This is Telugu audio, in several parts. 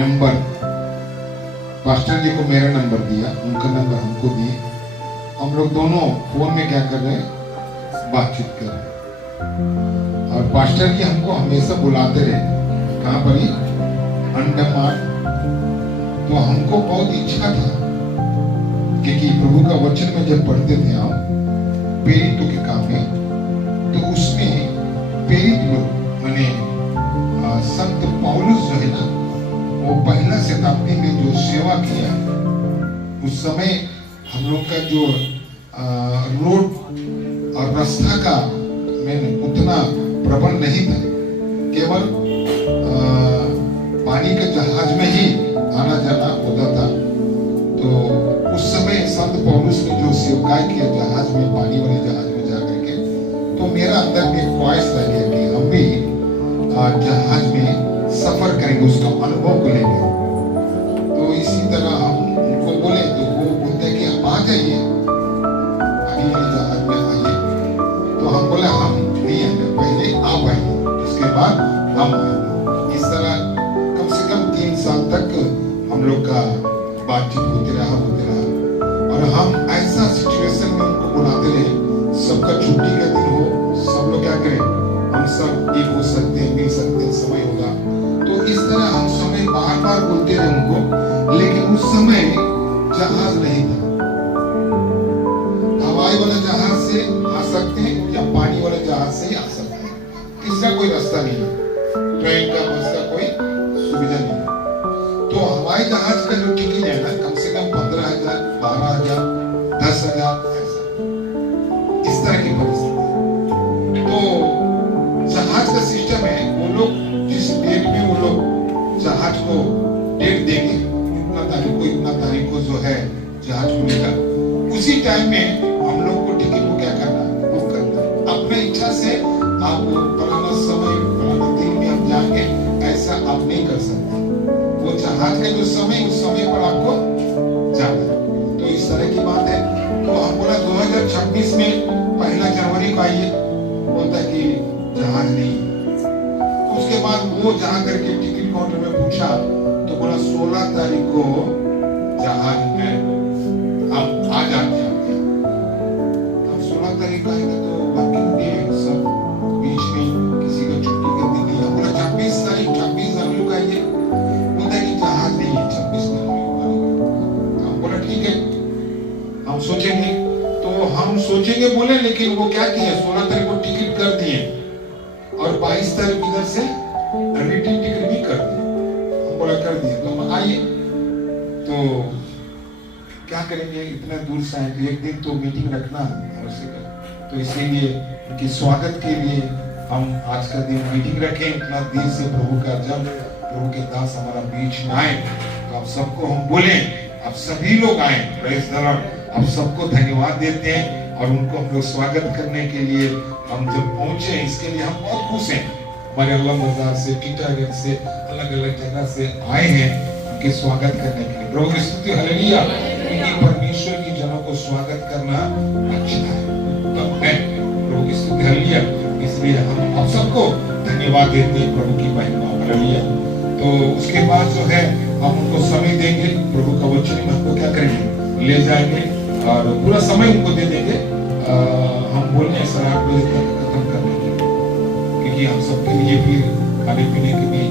नंबर पास्टर जी को मेरा नंबर दिया, उनका नंबर हमको दिए। हम लोग दोनों फोन में क्या कर रहे हैं, बातचीत कर रहे हैं। और पास्टर जी हमको हमेशा बुलाते रहे, कहाँ पर ही, अंडमान। तो हमको बहुत इच्छा था क्योंकि प्रभु का वचन में जब पढ़ते थे हम प्रेरितों के काम में, तो उसमें प्रेरित लोग माने संत पौलुस जो है ना, वो पहला शताब्दी में जो सेवा किया, उस समय हम लोग का जो रोड और रास्ता का में उतना प्रबल नहीं था, केवल पानी के जहाज में ही आना जाना होता था। तो उस समय संत पौलुस ने जो सेवकाई किया जहाज में, पानी वाले जहाज में जाकर के, तो मेरा अंदर में ख्वाहिश रह गया कि हम भी जहाज में सफर करेंगे, उसका अनुभव को लेंगे। तो इसी तरह हम उनको बोले, तो वो बोलते कि आप आ जाइए, अभी जहाज में आइए। तो हम बोले हम नहीं आए, पहले आप आइए, इसके बाद हम आएंगे। इस तरह कम से कम 3 साल तक हम लोग का बातचीत होते रहा। और हम ऐसा सिचुएशन में उनको बुलाते रहे, सबका छुट्टी का दिन हो, सब लोग क्या करें, हम सब एक हो सकते हैं, मिल सकते हैं, समय होगा। तो इस तरह हम समय बार बोलते रहे उनको, लेकिन उस समय जहाज नहीं था। हवाई वाला जहाज से आ सकते हैं या पानी वाले जहाज से ही आ सकते हैं, तीसरा कोई रास्ता नहीं है, ट्रेन का, बस का कोई सुविधा नहीं है। तो हवाई जहाज का जो टिकट है ना, कम से कम 15,000, 12,000, 10,000 ऐसा, इस तरह की परिस्थिति। तो देंगे इतना तारीख को जो है जहाज खुलेगा, उसी टाइम में हम लोग को टिकट को क्या करना है, बुक करना है। अपने इच्छा से आप फलाना समय फलाना दिन में हम जाएंगे ऐसा आप नहीं कर सकते। वो जहाज का जो समय उस समय पर आपको जाना है। तो इस तरह की बात है। तो हम बोला 2026 में 1 जनवरी को आइए, बोलता कि जहाज नहीं। उसके बाद वो जहाँ करके टिकट काउंटर में पूछा तो बोला 16 तारीख को जहाज में हम आ जाते हैं। अब 16 तारीख का है तो वर्किंग डे सब बीच में किसी को छुट्टी का दिन नहीं। हम बोला 26 तारीख 26 जनवरी को आइए, बोलता है कि जहाज नहीं है 26 जनवरी को। हम बोला ठीक है हम सोचेंगे। तो हम सोचेंगे बोले, लेकिन वो क्या किए 16 तारीख को टिकट कर दिए और 22 तारीख इधर से रिटर्न टिकट भी कर दिए। हम बोला कर दिए तो हम आइए। तो क्या करेंगे, इतना दूर से आए, एक दिन तो मीटिंग रखना आवश्यक है। तो इसीलिए उनके स्वागत के लिए हम आज का दिन मीटिंग रखें। इतना देर से प्रभु का जब प्रभु के दास हमारा बीच में आए तो आप सबको हम बोले, आप सभी लोग आए, प्रेज़ द लॉर्ड। आप सबको धन्यवाद देते हैं और उनको हम लोग स्वागत करने के लिए हम जब पहुंचे, इसके लिए हम बहुत खुश हैं। हमारे अल्लाह बाजार से, टीटागढ़ से, अलग अलग जगह से आए हैं उनके स्वागत करने के लिए। प्रभु की स्तुति, हालेलुया। क्योंकि परमेश्वर की जनों को स्वागत करना अच्छा है, उत्तम है। प्रभु की स्तुति, हालेलुया। इसलिए हम आप सबको धन्यवाद देते हैं, प्रभु की महिमा, हालेलुया। तो उसके बाद जो है हम उनको समय देंगे, प्रभु का वचन में हमको क्या करेंगे ले जाएंगे और पूरा समय उनको दे देंगे। हम बोलने हैं 8 बजे तक खत्म करने के, क्योंकि हम सबके लिए फिर खाने पीने के भी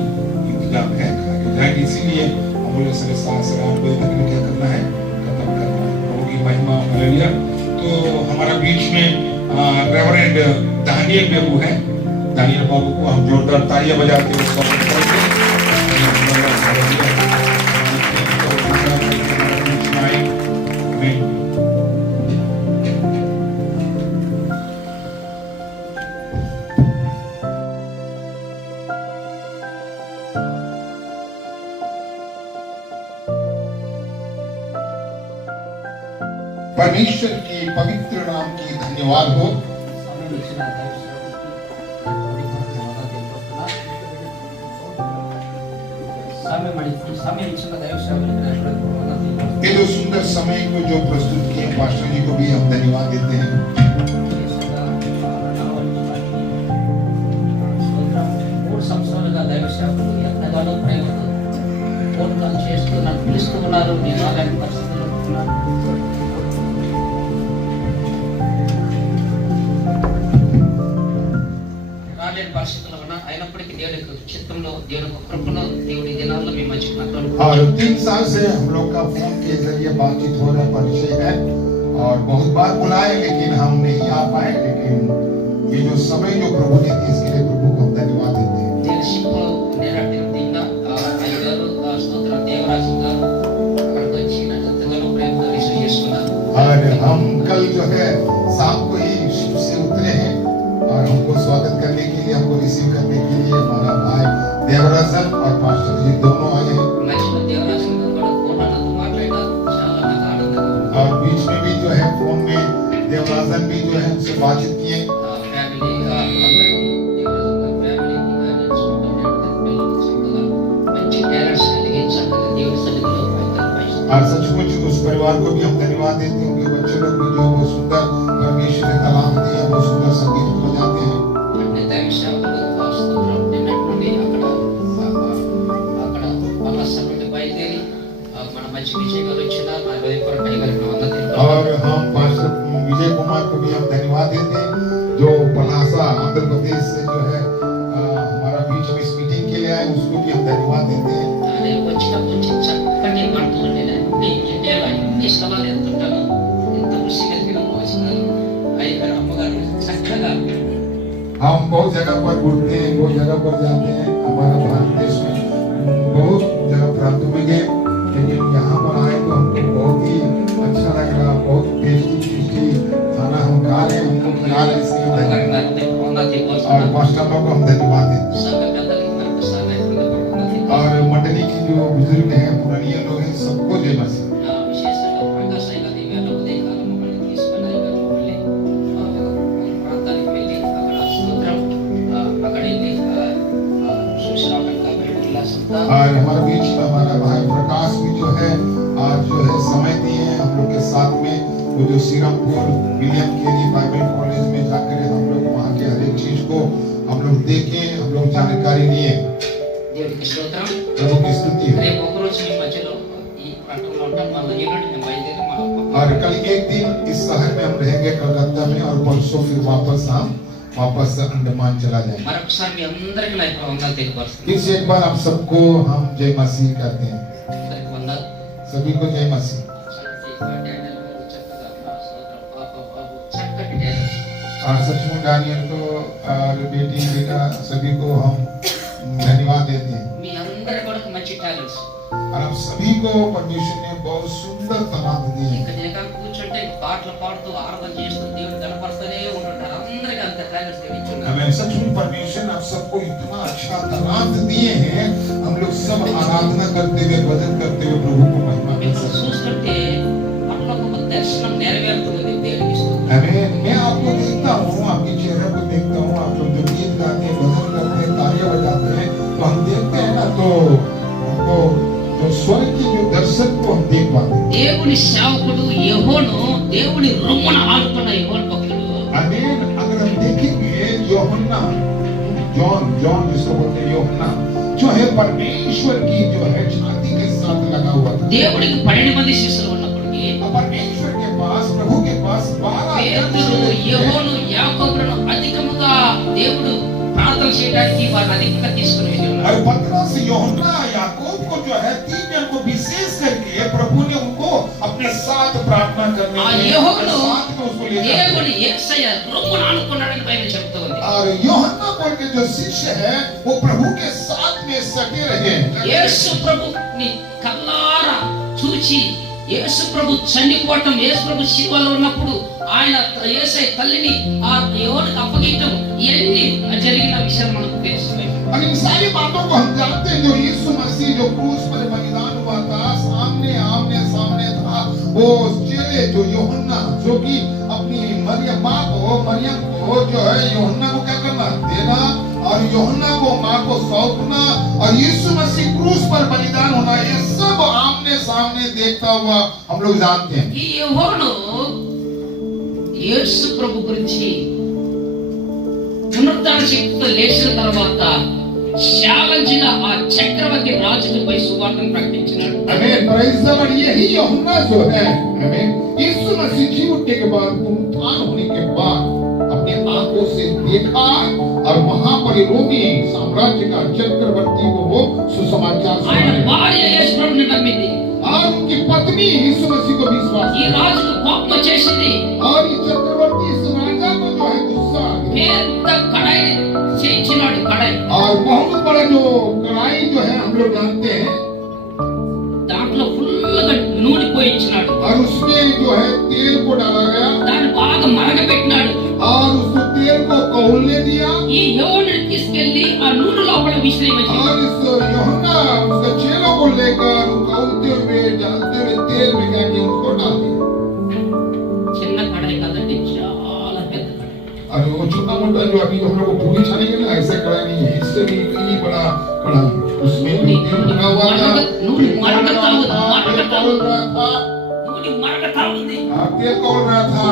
इंतजाम है, आगे जाएंगे। इसीलिए हम बोले 7:30 बजे तक क्या करना है, खत्म करना है। प्रभु की महिमा, हालेलुया। तो हमारा बीच में रेवरेंड दानियल बाबू है। दानियल बाबू को हम जोरदार तालियां बजा के स्वागत करेंगे। परमेश्वर की पवित्र नाम की धन्यवाद हो। ये जो सुंदर समय को जो प्रस्तुत किए पास्टर जी को भी हम धन्यवाद देते हैं। और 3 साल से हम लोग का फोन के जरिए बातचीत हो रहा, परिचय है और बहुत बार बुलाए लेकिन हम नहीं आ पाए। लेकिन ये जो समय जो प्रभु ने दी इसके लिए प्रभु को धन्यवाद देते हैं। और हम कल जो है शाम को ही शिप से उतरे हैं और हमको स्वागत करने के लिए, हमको रिसीव करने के लिए हमारा भाई देवराजन और पास्टर जी दोनों आए हैं। और बीच में भी जो है फोन में देवराजन भी जो है उनसे बातचीत किए। और सचमुच उस परिवार को भी हम धन्यवाद देते हैं। उनके बच्चे लोग भी जो वो सुंदर परमेश्वर ने कलाम दिए, वो सुंदर संगीत बजाते हैं। और हम पास्टर विजय कुमार को भी हम धन्यवाद देते हैं, जो पलासा आंध्र प्रदेश से जो है हमारा बीच में इस मीटिंग के लिए आए, उसको भी हम धन्यवाद देते हैं। हम बहुत जगह पर घूमते हैं, बहुत जगह पर जाते हैं, हमारा भारत देश में बहुत जगह प्रांतों में गए, लेकिन यहाँ पर आए तो हमको बहुत ही अच्छा लग रहा। बहुत टेस्टी खाना हम खा रहे हैं, हमको खिला रहे, इसलिए और मास्टर लोग को हम धन्यवाद देते हैं। और मंडली की जो बुजुर्ग हैं पुरानी आदरणीय लोग हैं, सबको जय मसीह। విశేషంగా ప్రకాశయ్య గారి వేళ ఉదయకాలం మమ్మల్ని తీసుకొని ఆయన గారు మమ్మల్ని ఒక ప్రాంతానికి వెళ్ళి అక్కడ స్తోత్రం అక్కడ వెళ్ళి చూసిరావడానికి కాబట్టి ఇలా సంతా और हमारे बीच में हमारा भाई प्रकाश भी जो है आज जो है समय दिए हैं हम लोग के साथ में। वो जो Shrirampur William Carey Bible college में जाकर हम लोग वहाँ के हर एक चीज को हम लोग देखें, हम लोग जानकारी लिए। దేవునికి స్తోత్రం। प्रभु की स्तुति है। రేపు ఒక రోజు మీ మధ్యలో ఈ ప్రాంతంలో ఉంటాను, మళ్ళీ ఈనాడు నేను బయలుదేరి మా और कल एक दिन इस शहर में हम रहेंगे कलकत्ता में, और परसों फिर वापस अंडमान चला जाएंगे। మరొకసారి మీ అందరికీ నా యొక్క వందనాలు తెలియపరుస్తున్నాను। फिर से एक बार आप सबको हम जय मसीह कहते हैं। అందరికీ వందనాలు। सभी को जय मसीह। డానియల్ గారు చక్కగా స్తోత్రం పాప బాబు చక్కటి డానియల్ और सचमुच डानियल को और बेटी बेटा सभी को हम धन्यवाद देते हैं। మీ అందరి కొరకు మంచి టాలెంట్స్। और आप सभी को परमेश्वर ने बहुत सुंदर तलाक दिए हैं। ఇంకా నేను కూర్చుంటే పాటలు పాడుతూ ఆరాధన చేస్తూ దేవుని కనపరుస్తూనే ఉంటుంటారు। అందరికీ అంత టాలెంట్స్ ఇచ్చున్నారు। हमें सचमुच परमेश्वर ने आप सबको इतना अच्छा तलाक दिए हैं, हम लोग सब आराधना करते हुए भजन करते हुए प्रभु को महिमा कर మిమ్మల్ని सकते हैं। చూస్తుంటే పరలోకపు దర్శనం నెరవేరుతుంది దేవునికి స్తోత్రం। हमें मैं आपको देखता हूँ, आपके चेहरे को देखता हूँ, आप लोग जब गीत गाते हैं, भजन करते हैं, तालियां बजाते हैं, तो हम देखते हैं ना, तो हमको जो स्वर्ग की जो दर्शन को हम देख पाते हैं। దేవుని సేవకుడు యెహోను దేవుని రొమ్మున ఆడుకున్న యెహోను భక్తుడు। अमीन। अगर हम देखेंगे यूहन्ना, जॉन जिसको बोलते हैं यूहन्ना, जो है परमेश्वर की जो है छाती के साथ लगा हुआ था। దేవుడికి 12 మంది శిష్యులు ఉన్నప్పటికీ परमेश्वर के पास, प्रभु के पास 12 పేతురు యెహోను యాకోబులను అధికముగా దేవుడు ప్రార్థన చేయడానికి వారిని అధికంగా తీసుకుని వెళ్ళి और ఉన్నారు। पतरस यूहन्ना याकूब को जो है 3 जन को विशेष करके प्रभु ने उनको अपने साथ प्रार्थना करने ఆ के लिए యెహోను साथ में उसको ले जाते దేవుని యేసయ్య రొమ్మున ఆడుకున్నాడని బైబిల్ చెప్తోంది। और यूहन्ना बोल के जो शिष्य है वो प्रभु के साथ में सटे रहे। యేసు ప్రభుని కల్లారా చూచి యేసు ప్రభు చనిపోవటం, యేసు ప్రభు శిలువలో ఉన్నప్పుడు ఆయన యేసయ్య తల్లిని ఆ యెహోనుకు అప్పగించడం ఇవన్నీ జరిగిన విషయం మనకు తెలుసు। और इन सारी बातों को हम जानते हैं। जो यीशु मसीह जो क्रूस पर बलिदान हुआ था, सामने आमने सामने था, वो चेले जो यूहन्ना जो कि अपनी मरियम को जो है यूहन्ना को क्या करना, देना, और यूहन्ना को माँ को सौंपना, और यीशु मसीह क्रूस पर बलिदान होना, ये सब आमने सामने देखता हुआ हम लोग जानते हैं। ఈ యెహోను యేసు ప్రభు గురించి పునరుద్ధరణ శక్తితో లేచిన తర్వాత ఛాలెంజ్గా ఆ చక్రవర్తి రాజుకు పోయి సువార్తను ప్రకటించినాడు। हमें प्रेज़ द लॉर्ड, यही यूहन्ना जो है, हमें यीशु मसीह जी उठने के बाद, पुनरुत्थान होने के बाद अपनी आंखों से देखा, और वहां पर रोमी साम्राज्य का चक्रवर्ती को वो सुसमाचार ఆయన सुनाया, భార్య యేసు ప్రభుని నమ్మింది। और उनकी पत्नी यीशु मसीह को विश्वास ఈ किया, రాజుకు కోపం వచ్చేసింది। और ये चक्रवर्ती इस राजा को जो है गुस्सा आ गया, పెద్ద కడాయి చేయించినాడు। కడాయి और बहुत बड़ा जो कढ़ाई जो है हम लोग जानते हैं, దాంట్లో ఫుల్గా నూనె పోయించినాడు। और उसमें जो है तेल को डाला गया, దాన్ని బాగా మరగబెట్టినాడు। और उसको तेल को कौलने दिया, ఈ యెహోనుని తీసుకెళ్లి ఆ నూనె లోపల విసిరేయమని और इस यूहन्ना उसके चेलों को लेकर कौलते हुए डालते हुए तेल में क्या किया, उसको डाल दिया। చిన్న కడాయి కదండి, చాలా పెద్ద కడాయి। और वो छोटा मोटा जो अभी हम लोग को पूरी छानेंगे ना, ऐसा कड़ा नहीं है, इससे भी कहीं बड़ा कड़ा है। उसमें भी तेल लगा हुआ था, नूनी तेल मरकता कौल हुआ, रहा था, तेल मरकता कौल रहा था, నూనె మరగతా ఉంది। हाँ, तेल कौल रहा था।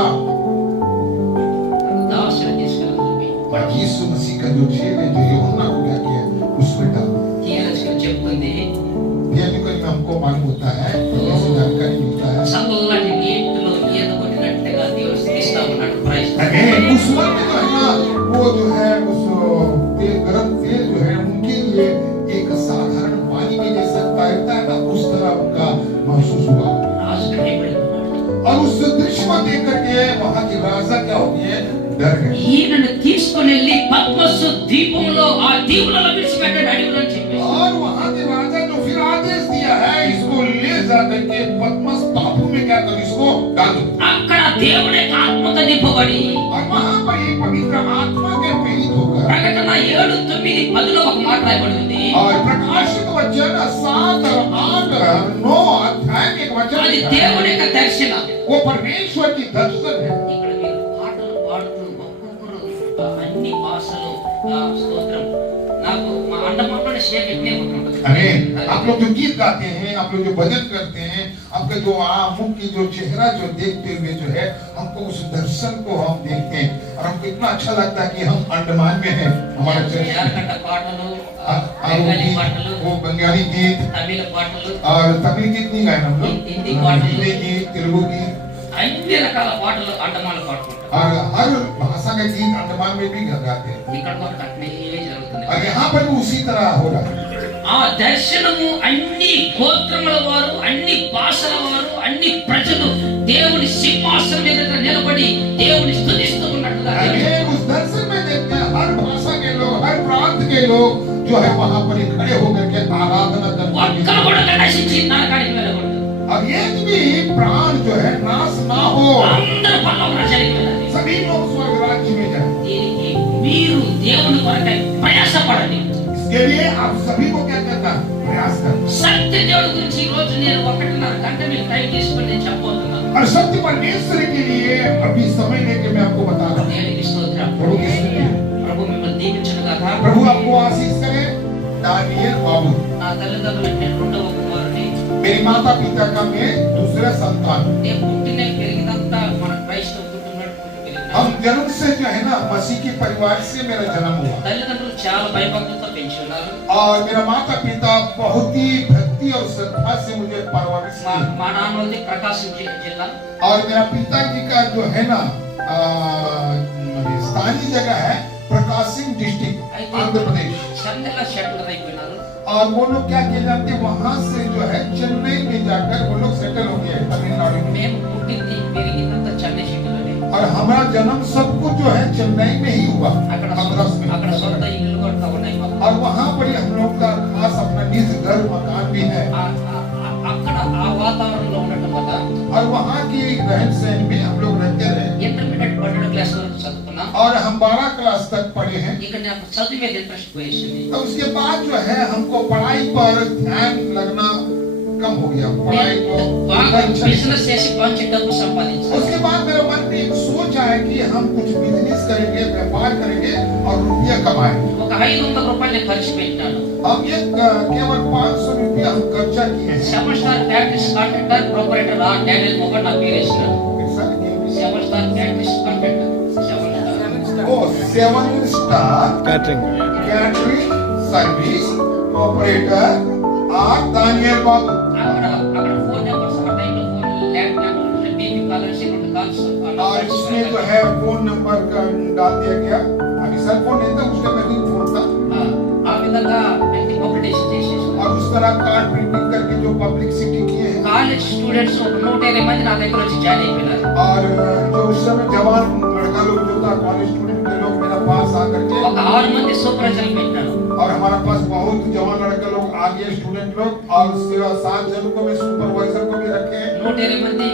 దాసుని తీసుకెళ్ళి और यीशु मसीह का जो चेले जो यूहन्ना को क्या किया, उसमें डाल दिया। తీరచుకొని చెప్తుంది, ये भी कोई हमको मालूम होता है, ऐसी जानकारी मिलता है। చల్లటి నీటిలో ఈత కొట్టినట్టుగా దేవుడు స్థితిస్తా ఉన్నాడు। ప్రైజ్ उस वक्त जो है ना, वो जो है उस तेल, गरम तेल जो है उनके लिए एक साधारण पानी में जैसा तैरता है ना, उस तरह उनका महसूस हुआ। రాజు భయపడి ఉన్నాడు। और उस दृश्य को देख करके वहां के राजा क्या हो गए, डर गए। ఈయనను తీసుకొని వెళ్ళి పద్మసు ద్వీపంలో ఆ దీవులలో విడిచిపెట్టాడు అడవిలో అని చెప్పేసి। और वहां के राजा जो फिर आदेश दिया है, इसको ले जा करके पद्मस टापू में क्या कर, इसको डाल दो। అక్కడ దేవుని యొక్క ఆత్మతో నింపబడి और वहां पर ये पवित्र आत्मा के प्रेरित होकर, ప్రకటన 7:9-10 ఒక మాట రాయబడి ఉంది। और प्रकाशित वचन 7 और 8 9 अध्याय में एक वचन అది लिखा है। దేవుని యొక్క దర్శనం. वो परमेश्वर की दर्शन है। ఇక్కడ మీరు పాటలు పాడుతూ ఒక్కొక్కరు అన్ని భాషలు స్తోత్రం. నాకు మా అండమాన్లోనే షేర్ ఇట్నే ఉంటుంది. अरे आप लोग जो गीत गाते हैं, आप लोग जो भजन करते हैं, आपका जो मुख की जो चेहरा जो देखते हुए जो है, हमको उस दर्शन को हम देखते हैं और हमको इतना अच्छा लगता है कि हम अंडमान में हैं। हमारा चर्च జారకండ పాటలు, బెంగాలీ పాటలు, वो बंगाली गीत తమిళ పాటలు, और तमिल गीत नहीं गाए हम लोग, हिंदी पाटल, हिंदी गीत, तेलुगु गीत అన్ని రకాల పాటలు అండమాన్లో పాడుకుంటారు. और हर भाषा के गीत अंडमान में भी गाते हैं। ఇక్కడ కూడా అట్నే జరుగుతుంది. और यहाँ पर भी उसी तरह हो रहा है। ఆ దర్శనము అన్ని గోత్రముల వారు, అన్ని భాషల వారు, అన్ని ప్రజలు దేవుని సింహాసనం ఎదుట నిలబడి దేవుని స్తుతిస్తూ ఉన్నట్టుగా ये उस दर्शन में देखते हैं हर भाषा के लोग, हर प्रांत के लोग जो है वहाँ पर खड़े होकर के आराधना करते ఒక్కరు हैं। కూడా నశించి నరకానికి వెళ్ళకూడదు. अब एक भी प्राण जो है नाश ना हो, అందరూ పరలోక రాజ్యానికి వెళ్ళాలి. सभी लोग स्वर्ग राज्य में जाए। దీనికి మీరు దేవుని కొరకై ప్రయాసపడండి. इसके लिए आप सभी को क्या करना है? प्रयास करना। సత్య దేవుడి గురించి ఈ రోజు నేను 1.5 గంట మీకు టైం తీసుకొని నేను చెప్పబోతున్నాను. और सत्य परमेश्वर के लिए अभी समय लेके मैं आपको बता रहा हूँ। దేవునికి స్తోత్రం. प्रभु की स्तुति। ప్రభు మిమ్మల్ని దీవించును గాక. प्रभु आपको आशीष करे। दानियल बाबू, నా తల్లిదండ్రులు నేను రెండవ కుమారుని. मेरे माता पिता का मैं दूसरा संतान। నేను పుట్టిన పెరిగినంతా మన క్రైస్తవ కుటుంబంలో పుట్టి పెరిగిన. हम जन्म से जो है ना मसीह के परिवार से मेरा जन्म हुआ తల్లిదండ్రులు చాలా భయభక్తులతో పెంచి ఉన్నారు. और मेरा माता पिता बहुत ही भक्ति और श्रद्धा से मुझे परवरिश మా की। మా నాన్నది ప్రకాశం జిల్లా. और मेरा पिताजी का जो है ना स्थानीय जगह है प्रकाश सिंह डिस्ट्रिक्ट आंध्र प्रदेश। చందెల సెటిల్ అయిపోయినారు. और वो लोग क्या किए जाते हैं वहां से जो है चेन्नई में जाकर वो लोग सेटल हो गए तमिलनाडु में। మేము పుట్టింది పెరిగినంత చెన్నై సిటీలోనే. और हमारा जन्म सब कुछ जो है चेन्नई में ही हुआ, అక్కడ मद्रास में। అక్కడ సొంత ఇల్లు కూడా ఉన్నాయి మాకు. और वहां पर ही हम लोग का खास अपना निज घर मकान भी है। అక్కడ ఆ వాతావరణంలో ఉండటం వల్ల और वहाँ की रहन सहन में हम लोग रहते रहे। ఇంటర్మీడియట్ 12వ క్లాస్ వరకు చదువుకున్నా. और हम 12 क्लास तक पढ़े हैं। ఇక్కడ నాకు చదువు మీద ఇంట్రెస్ట్ పోయేసింది. तो उसके बाद जो है हमको पढ़ाई पर ध्यान लगना कम हो गया, पढ़ाई को బాగా अच्छा। బిజినెస్ చేసి మంచి డబ్బు సంపాదించాలి. उसके बाद मेरे मन में एक सोच आया कि हम कुछ बिजनेस करेंगे, व्यापार करेंगे और रुपया कमाएंगे। ఒక 500 రూపాయలు నేను ఖర్చు పెట్టినాను. अब ये केवल 500 रुपया हम खर्चा किए हैं। 7 star catering contractor proprietor Daniel Mogan నా పేరు వేసినాను. ऐसा नहीं है। 7 స్టార్ క్యాటరింగ్ కాంట్రాక్టర్ 7 స్టార్. ओ 7 स्टार कैटरिंग सर्विस ऑपरेटर और दानियल बाबू। అక్కడ ఫోన్ నెంబర్స్ ఆ టైంలో phone land number BP callers రెండు కాల్స్ और इसमें जो है फोन नंबर का डाल दिया गया। अभी सेल फोन नहीं था, उस टाइम में फोन था। ఆ విధంగా వ్యక్తి పబ్లికేషన్ చేసేసి और उस तरह कार्ड प्रिंटिंग करके जो पब्लिसिटी किए हैं। కాలేజ్ స్టూడెంట్స్ ఒక 120 మంది నా దగ్గర వచ్చి జాయిన్ అయిపోయినారు. और जो उस समय जवान लड़का लोग जो था कॉलेज स्टूडेंट के लोग मेरा पास आकर के ఒక 6 మంది సూపర్వైజర్లు పెట్టాను. और हमारा पास बहुत जवान लड़का लोग आ गए स्टूडेंट लोग। और उसके बाद 7 जनों को भी सुपरवाइजर को भी रखे हैं। 120 మంది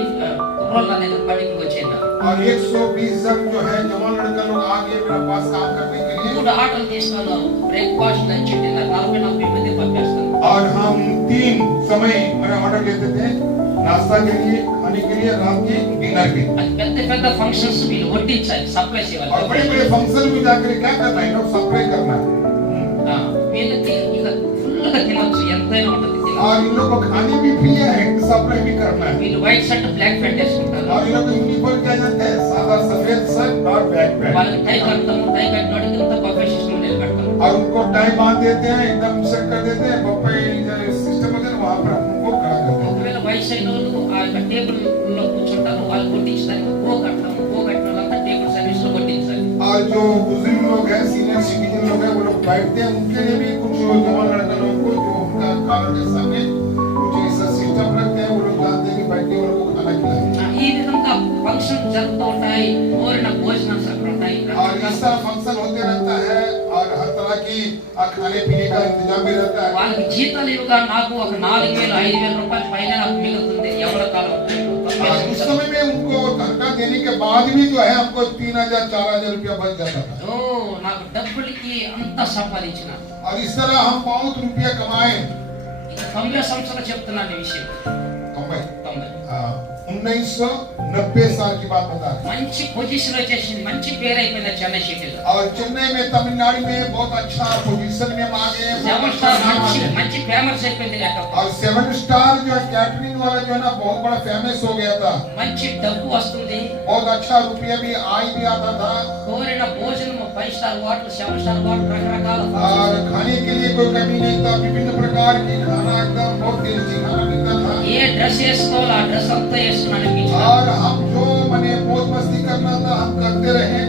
కుర్రోళ్ళు నా దగ్గర పనికి వచ్చేన్నారు. और 120 जन जो है जवान लड़का लोग आ गए मेरे पास काम करने के लिए। 3 ఆటలు తీసుకున్నాను. బ్రేక్ఫాస్ట్ లంచ్ డిన్నర్ 40 మంది పంపిస్తాను. और हम 3 समय मेरा ऑर्डर लेते थे, नाश्ता के लिए, खाने के लिए, रात के डिनर के। అది పెద్ద పెద్ద ఫంక్షన్స్ వీళ్ళు వడ్డించాలి, సప్లై और చేయాలి. बड़े बड़े फंक्शन में जाकर क्या करना है, लोग सप्लाई करना है। వీళ్ళకి ఇక ఫుల్గా తినొచ్చు, ఎంతైనా ఉంటుంది తినొచ్చు. और इन लोग को खाने भी फ्री है, सप्लाई भी करना है। వీళ్ళు వైట్ షర్ట్ బ్లాక్ ప్యాంట్ వేసుకుంటారు. और इन लोग को यूनिफॉर्म क्या जानते हैं, सादा सफेद शर्ट और ब्लैक पैंट। వాళ్ళకి టై కడతాము, టై కట్టినోడికి ఇంత బఫే సిస్టమ్ నిలబెడతాము. और उनको टाई बांध देते हैं, एकदम सेट कर देते हैं, बफे सिस्टम होता है वहां पर हम उनको खड़ा करते हैं। ఒకవేళ వయసు అయిన వాళ్ళు ఆ యొక్క టేబుల్ లో కూర్చుంటారు, వాళ్ళు కొట్టించడానికి కట్టాము, కట్టిన వాళ్ళంతా టేబుల్ సర్వీస్ లో కొట్టించాలి. और जो बुजुर्ग लोग हैं, सीनियर सिटीजन लोग हैं, वो लोग बैठते हैं, उनके लिए भी कुछ जवान लड़का लोग को जो उनका कॉलर के सामने कुछ ऐसा सिस्टम रखते हैं, वो लोग जानते हैं कि बैठ के वो लोग को खाना खिलाएंगे। ఈ విధంగా ఫంక్షన్ జరుగుతూ ఉంటాయి. కోరిన భోజనాలు అక్కడ ఉంటాయి. और इस तरह फंक्शन होते रहता है और हर तरह की खाने पीने का इंतजाम भी रहता है। వాళ్ళకి జీతాలు ఇవ్వగా నాకు ఒక 4000 5000 రూపాయలు పైన నాకు మిగులుతుంది. ఎవరి కాలం और उस समय में उनको धक्का देने के बाद भी जो है हमको 3000 4000 रुपया बच जाता था। ఓ నాకు డబ్బులకి అంత సంపాదించిన. और इस तरह हम बहुत रुपया कमाए। 90 సంవత్సరాలు చెప్తున్నాను ఈ విషయం. 90 1990 साल की बात बता रहे हैं। మంచి పొజిషన్ వచ్చేసింది, మంచి పేరు అయిపోయింది చెన్నై సిటీలో. और चेन्नई में तमिलनाडु में बहुत अच्छा पोजीशन में हम आ गए हैं। 7 స్టార్ మంచి ఫేమస్ అయిపోయింది అక్కడ. और 7 स्टार जो है कैटरिंग वाला जो है ना बहुत बड़ा फेमस हो गया था। మంచి డబ్బు వస్తుంది, बहुत अच्छा रुपया भी आय भी आता था। కోరిన భోజనం 5 స్టార్ హోటల్ 7 స్టార్ హోటల్ రకరకాల. और खाने के लिए कोई कमी नहीं था, विभिन्न प्रकार की खाना एकदम बहुत टेस्टी खाना मिलता था। ఏ డ్రెస్ వేసుకోవాలో ఆ డ్రెస్ అంతా వేసుకున్నాను అనిపించింది. और हम जो मने मौज मस्ती करना था हम करते रहे,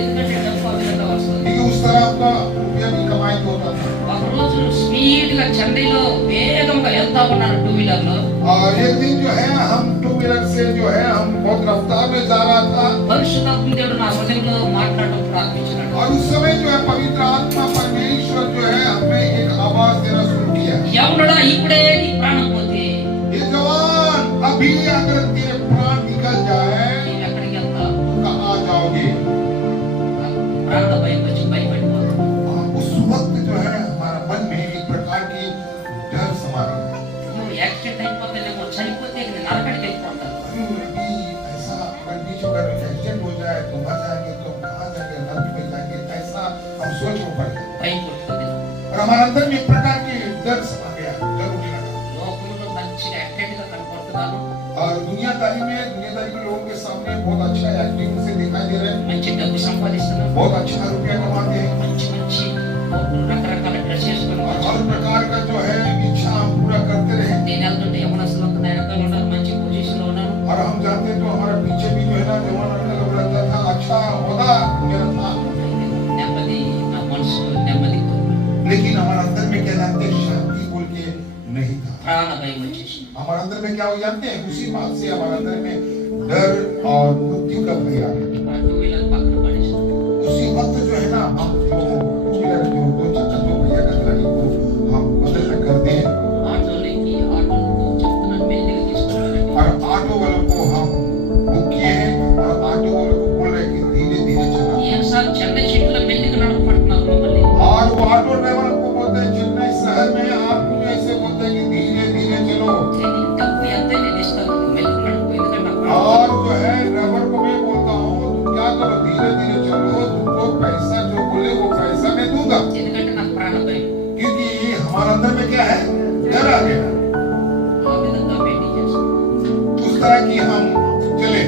ఎందుకంటే డబ్బు ఆ విధంగా వస్తుంది. क्योंकि उस तरह का रुपया भी कमाई होता था। ఒక రోజు స్పీడ్ గా చెన్నైలో వేగంగా వెళ్తా ఉన్నారు 2 వీలర్ లో. और एक दिन जो है हम 2 व्हीलर से जो है हम बहुत रफ्तार में जा रहा था। పరిశుద్ధాత్మ దేవుడు నా హృదయంలో మాట్లాడడం ప్రారంభించాడు. और उस समय जो है पवित्र आत्मा परमेश्वर जो है हमें एक आवाज देना शुरू किया। ఎవడడా ఇప్పుడే నీ ప్రాణం పోతే ये जवान अभी अगर तेरे प्राण निकल जाए నేను ఎక్కడికి వెళ్తా? कहाँ जाओगे? ప్రాణ భయం వచ్చి భయపడిపోతా. उस वक्त जो है हमारा मन में एक प्रकार की डर समा गया। నువ్వు యాక్సిడెంట్ అయిపోతేనేమో చనిపోతే నేను నరకడికి వెళ్ళిపోతాను. अभी ऐसा अगर बीच में अगर एक्सीडेंट हो जाए तो मर जाएंगे तो कहाँ जाएंगे, नरक में जाएंगे, ऐसा हम सोच में पड़ गए। భయం పుట్టుకుంది. और हमारे अंदर में एक प्रकार की डर समा गया, डर होने लगा। లోకంలో మంచిగా యాక్సిడెంట్ గా కనపడుతున్నాను, और दुनियादारी के लोगों के सामने बहुत अच्छा एक्टिंग से दिखाई दे रहे हैं, మంచి డబ్బు సంపాదిస్తున్నాను, बहुत अच्छा रुपया कमाते हैं మంచి మంచి రకరకాల డ్రెస్ వేసుకుని और हर प्रकार का जो है इच्छा हम पूरा करते रहे। నేను వెళ్తుంటే ఎవరు అసలు ఒక వెనకాల ఉన్నారు, మంచి పొజిషన్ లో ఉన్నాను. और हम जानते हैं तो हमारा पीछे भी जो है ना जवान लग रहता था, अच्छा होगा मेरा था, నెమ్మది నా మనసు నెమ్మది लेकिन हमारे अंदर में क्या जानते हैं, शांति बोल के नहीं था। ప్రాణ భయం వచ్చేసింది. हमारे अंदर में क्या हो जानते हैं, उसी बात से हमारे अंदर में डर और मृत्यु का भय आ गया। ఆ 2 వీలర్ పక్కన పడేసాను. उसी वक्त जो है ना हम जो जो दो चक्कर दो पहिया का गाड़ी को हम बदल कर दें ఆటోలోకి ఆటోతో చెప్తున్నాను మెల్లిగా తీసుకెళ్ళండి. और ऑटो वालों को हम बुक किए हैं और ऑटो वालों को बोल रहे हैं कि धीरे धीरे चला। एक साल చెన్నై సిటీలో మెల్లిగా నడపమంటున్నారు మిమ్మల్ని. और वो ऑटो ड्राइवर को बोलते हैं चेन्नई शहर में आप मुझे ऐसे बोलते हैं कि धीरे धीरे चलो। నేను డబ్బు ఎంత నేను ఇస్తాను, మెల్లిగా నడుపు, ఎందుకంటే నాకు और जो है ड्राइवर को मैं बोलता हूँ तुम क्या करो, धीरे धीरे चलो, तुमको पैसा जो बोले वो पैसा मैं दूंगा, ఎందుకంటే నాకు ప్రాణ భయం. क्योंकि हमारे अंदर में क्या है, डर आ गया। ఆ విధంగా పెళ్లి చేస్తాను. उस तरह की हम चले।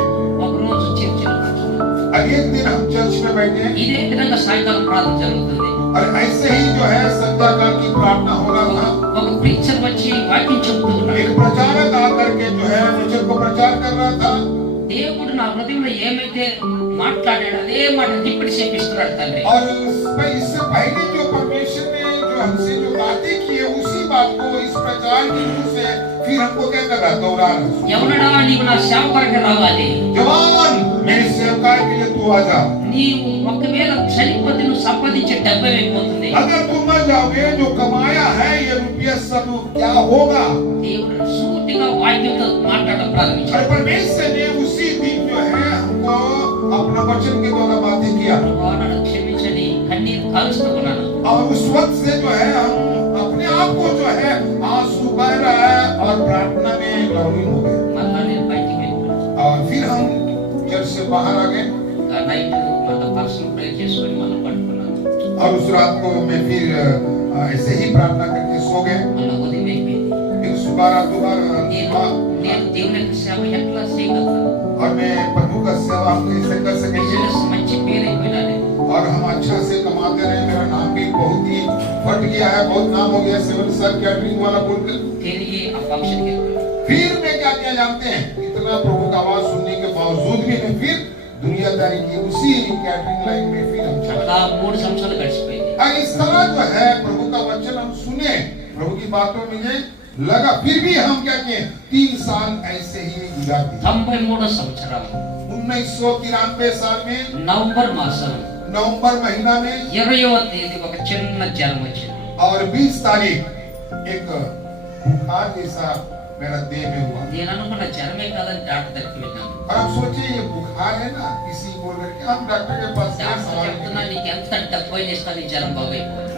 ఒక రోజు చర్చిలో కూర్చున్నాను. अब एक दिन हम चर्च में बैठे ఇదే విధంగా సాయంకాలం ప్రార్థన జరుగుతుంది. और ऐसे ही जो है संध्या काल की प्रार्थना हो रहा था। ఒక ప్రీచర్ వచ్చి వాక్యం చెబుతూ ఉన్నాడు. एक प्रचारक आकर के जो है वचन को प्रचार कर रहा था। దేవుడు నా హృదయంలో ఏమైతే మాట్లాడాడు అదే మాట రిపీట్ చేపిస్తున్నాడు తండ్రి. और इससे पहले जो परमेश्वर ने जो हमसे जो बातें की है उसी बात को इस प्रचार के रूप से फिर हमको क्या कर रहा, दोहरा रहा। ఎవనడా నీవు నా సేవ కొరకు రావాలి, जवान मेरे सेवकाई के लिए तू आ जा। నీవు ఒకవేళ చనిపోతే నువ్వు సంపాదించే డబ్బు అయిపోతుంది. अगर तुम मर जाओगे जो कमाया है ये रुपया सब क्या होगा। దేవుడు సూటిగా వాక్యంతో మాట్లాడడం ప్రారంభించాడు. और परमेश्वर ने उसी दिन जो है हमको अपना वचन के द्वारा बातें किया। నన్ను క్షమించండి, కన్నీరు కారుస్తూ ఉన్నాను. और उस वक्त से जो है हम अपने आप को जो है आंसू बह रहा है और प्रार्थना में लौलीन हो गए। మళ్ళా నేను బయటికి వెళ్ళిపోయాను. और फिर हम चर्च से बाहर आ गए ఆ నైట్ మళ్ళీ పర్సనల్ ప్రేయర్ చేసుకొని మళ్ళీ పడుకున్నాను. और उस रात को मैं फिर ऐसे ही प्रार्थना करके सो गए। మళ్ళీ ఉదయం అయిపోయింది. फिर दोबारा నేను దేవుని యొక్క సేవ ఎట్లా చేయగలుగుతాను? और मैं प्रभु का सेवा हम कैसे कर सकेंगे। బిజినెస్ మంచి పేరు అయిపోయినా और हम अच्छा से कमाते रहे, मेरा नाम भी बहुत ही बढ़ गया है, बहुत नाम हो गया 7 स्टार कैटरिंग वाला बोलकर। తిరిగి ఆ ఫంక్షన్ కి వెళ్ళాను. फिर मैं क्या किया जानते हैं, इतना प्रभु का आवाज सुनने के बावजूद भी मैं फिर दुनियादारी की उसी कैटरिंग लाइन में फिर हम चले। అలా 3 సంవత్సరాలు గడిచిపోయింది. और इस तरह जो है प्रभु का वचन हम सुने, प्रभु की बातों में ये लगा, फिर भी हम क्या किए 3 साल ऐसे ही गुजार दिए। 93వ సంవత్సరం 1993 साल में నవంబర్ మాసం नवंबर महीना में 20వ తేదీ ఒక చిన్న జ్వరం వచ్చింది. और 20 तारीख एक बुखार जैसा मेरा देह में हुआ। నేను అనుకున్న జ్వరమే కాదని డాక్టర్ దగ్గరికి వెళ్ళాను. और आप सोचिए ये बुखार है ना, किसी बोल रहे कि हम डॉक्टर के पास गए, డాక్టర్ सवाल చెప్తున్నా किया। నీకు ఎంత డబ్బు అయినా ఇస్తాను ఈ జ్వరం బాగైపోవాలి.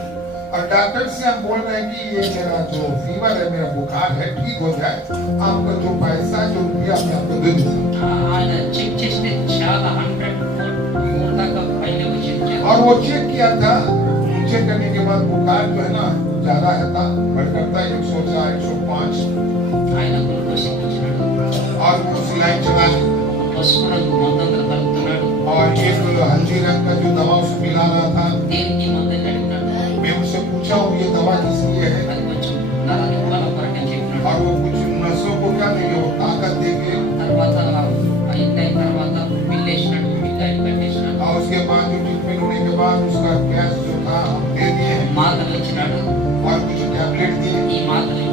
और डॉक्टर से हम बोल रहे हैं कि ये मेरा जो फीवर है, मेरा बुखार है, ठीक हो जाए, आपका जो पैसा जो रुपया मैं आपको दे दूंगा। ఆయన చెక్ చేస్తే చాలా 100 దాకా పైన వచ్చింది. और वो चेक किया था, चेक करने के बाद बुखार जो है ना ज्यादा है था, बढ़कर था 104 105 ఆయన గ్లూకోజ్ ఇచ్చినాడు. और वो सिलाई चला పసుపు రంగు మందులు కలుపుతున్నాడు. और एक हल्दी रंग का जो दवा उसको मिला रहा था। దేనికి మందు అడిగినాడు. मैं उससे पूछा हूँ ये दवा किस लिए है, అది కొంచెం నరాలు బలం కొరకని చెప్పినాడు. और वो कुछ नसों को क्या देंगे, वो ताकत देंगे। తర్వాత అయిన తర్వాత బిల్ వేసినాడు. బిల్ కట్టేసినాడు. और उसके बाद जो ट्रीटमेंट होने के बाद उसका गैस जो था हम दे दिए हैं మాటలు ఇచ్చినాడు. और कुछ टैबलेट दिए ఈ మాటలు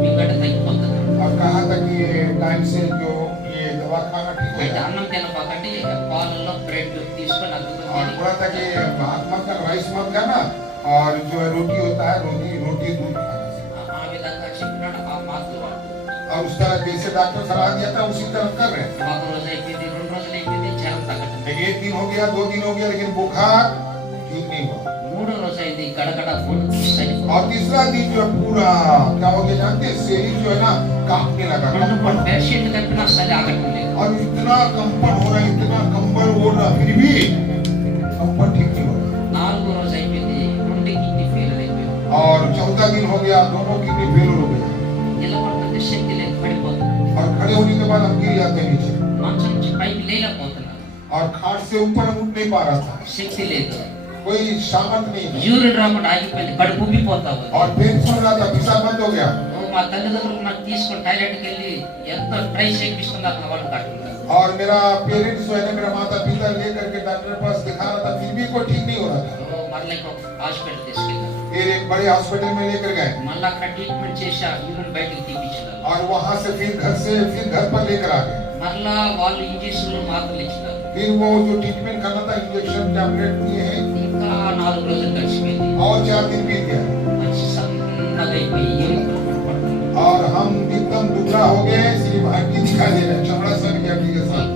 మీ గడ్డ తగ్గిపోతుంది. और कहा था कि ये टाइम से जो ये दवा खाना ठीक అయితే है। అన్నం తినపాకంటే పాలలో బ్రెడ్ తీసుకొని और అద్దుకొని बोला था कि भात मत का, राइस मत खाना, और जो है रोटी होता है, रोटी दूध खाना। ఆ విధంగా చెప్పినాడు. ఆ మాటలు और उस तरह जैसे डॉक्टर सलाह दिया था उसी तरह कर रहे हैं। ఒక రోజు అయిపోయింది, 2 రోజులు అయిపోయింది, జ్వరం తగ్గటం. एक दिन हो गया, 2 दिन हो गया, लेकिन बुखार ठीक नहीं हुआ। 3వ రోజు అయింది, గడగడ ఫుడ్ సరి. और तीसरा दिन जो है पूरा क्या हो गया जानते हैं, शरीर जो है ना कांपने लगा, कंपन। బెడ్షీట్ కప్పినా సరే ఆగటం లేదు. और इतना कंपन हो रहा है, इतना कंबल ओढ़ रहा, फिर भी कंपन ठीक नहीं हो रहा। 4వ రోజు అయిపోయింది, 2 కిడ్నీ ఫెయిల్ అయిపోయింది. और 14 दिन हो गया, दोनों किडनी फेल हो गया। నిలబడుతుంటే శక్తి లేదు, పడిపోతుంది. और खड़े होने के बाद हम गिर जाते हैं नीचे, మంచం నుంచి పైకి లేకపోతున్నారు. और खाट से ऊपर हम उठ नहीं पा रहा था, శక్తి లేదు. कोई सामर्थ नहीं था। యూరిన్ రాకుండా ఆగిపోయింది, కడుపు ఉబ్బిపోతా ఉంది. और पेट फूल रहा था, पेशाब बंद हो गया। మా తల్లిదండ్రులు నాకు తీసుకొని టాయిలెట్కి వెళ్ళి ఎంత ట్రై చేపిస్తున్నారు నా వాళ్ళు కాకుండా. और मेरा पेरेंट्स जो है ना, मेरा माता पिता लेकर के डॉक्टर के पास दिखा रहा था, फिर भी कोई ठीक नहीं हो रहा था। మళ్ళీ ఇంకొక హాస్పిటల్ తీసుకెళ్ళారు. फिर एक बड़े हॉस्पिटल में लेकर गए, మళ్ళీ అక్కడ ట్రీట్మెంట్ చేసి ఆ యూరిన్ బయటికి తీపించారు. और वहां से फिर घर पर लेकर आ गए। మళ్ళా వాళ్ళు ఇంజక్షన్లు మాత్రలు ఇచ్చినారు. फिर वो जो ट्रीटमेंट करना था, इंजेक्शन टैबलेट दिए हैं, ఇంకా 4 రోజులు గడిచిపోయింది. और 4 दिन बीत गया, మంచి సన్నగా అయిపోయి ఎముకలు పడుతుంది. और हम एकदम दुबला हो गए, सिर्फ हड्डी दिखाई दे रहा है, चमड़ा सन गया हड्डी के साथ।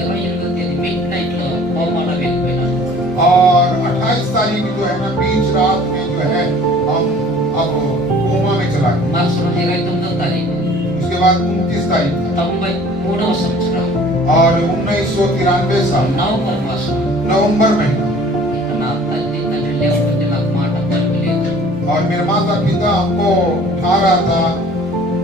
28వ తేదీ మిడ్ నైట్ లో కోమాలో వెళ్ళిపోయినారు. और 28 तारीख जो है ना, बीच रात में जो है हम अब कोमा में चला गए। మరుసటి రోజు 29వ తారీఖు उसके बाद 29 तारीख 93వ సంవత్సరం और 1993 साल నవంబర్ మాసం. नवंबर महीना। ఇక నా తల్లి తండ్రి లేకపోతే నాకు మాట పలకలేదు. और मेरे माता पिता हमको उठा रहा था,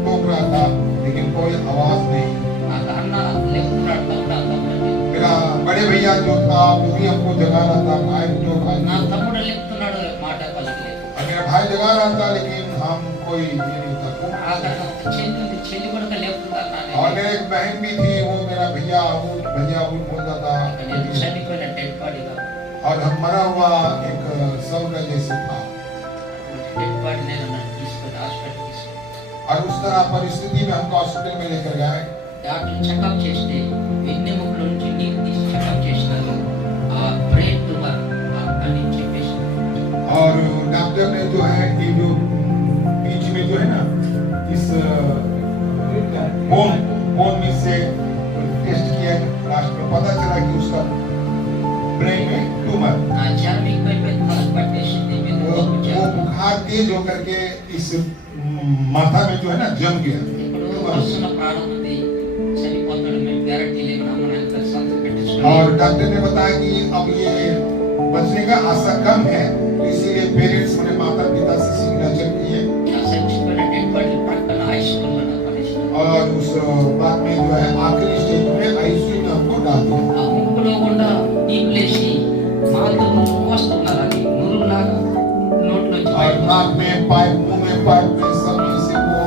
टोक रहा था, लेकिन कोई आवाज नहीं। నాకు అన్న లేపుతున్నాడు, తమ్ముడు. मेरा बड़े भैया जो था वो भी हमको जगा रहा था, भाई उठो भाई। నా తమ్ముడు లేపుతున్నాడు, మాట పలకలేదు. और मेरा भाई जगा रहा था, लेकिन हम कोई ये नहीं था। అక్కడ ఒక చెల్లి కూడా లేపుతున్నారు. और मेरी एक बहन भी थी, वो मेरा भैया उठ बोलता था। నేను చనిపోయిన డెడ్ బాడీగా, और हम मरा हुआ एक शव का जैसे था। డెడ్ బాడీ నేను నన్ను తీసుకొని హాస్పిటల్ తీసుకొని और उस तरह परिस्थिति में हमको हॉस्पिटल में लेकर गए। డాక్టర్ చెకప్ చేస్తే వెన్నెముకల నుంచి నీరు తీసి చెకప్ చేసినారు. ఆ బ్రెయిన్ ట్యూమర్ అని చెప్పేసి और डॉक्टर ने जो है ये जो बीच में जो है ना, इस बोन में से टेस्ट किया, लास्ट में पता चला कि उसका ब्रेन में ट्यूमर। ఆ జ్వరం ఎక్కువైపోయి తల పట్టేసింది. वो बुखार तेज होकर के इस माथा में जो है ना जम गया। ఇప్పుడు వస్తున్న ప్రాణం ఉంది, చనిపోతాడు, మేము గ్యారంటీ లేదు. అమ్మ నాన్న సంతకం और పెట్టించుకుని डॉक्टर ने बताया कि अब ये बचने का आशा कम है, तो इसीलिए पेरेंट्स ने माता पिता से सिग्नेचर किए। ఆ చచ్చిపోయిన డెడ్ బాడీ పక్కన హైస్కూల్లో నా పనిచేసిన और उस बाद में जो है आखिरी स्टेज में आईसीयू में हमको डाल दिया। ఆ ముక్కులో కూడా నీళ్ళేసి మాతో వస్తున్నారు. అది నురులాగా నోట్లోంచి और नाक में पाइप, मुंह में पाइप में सब जैसे वो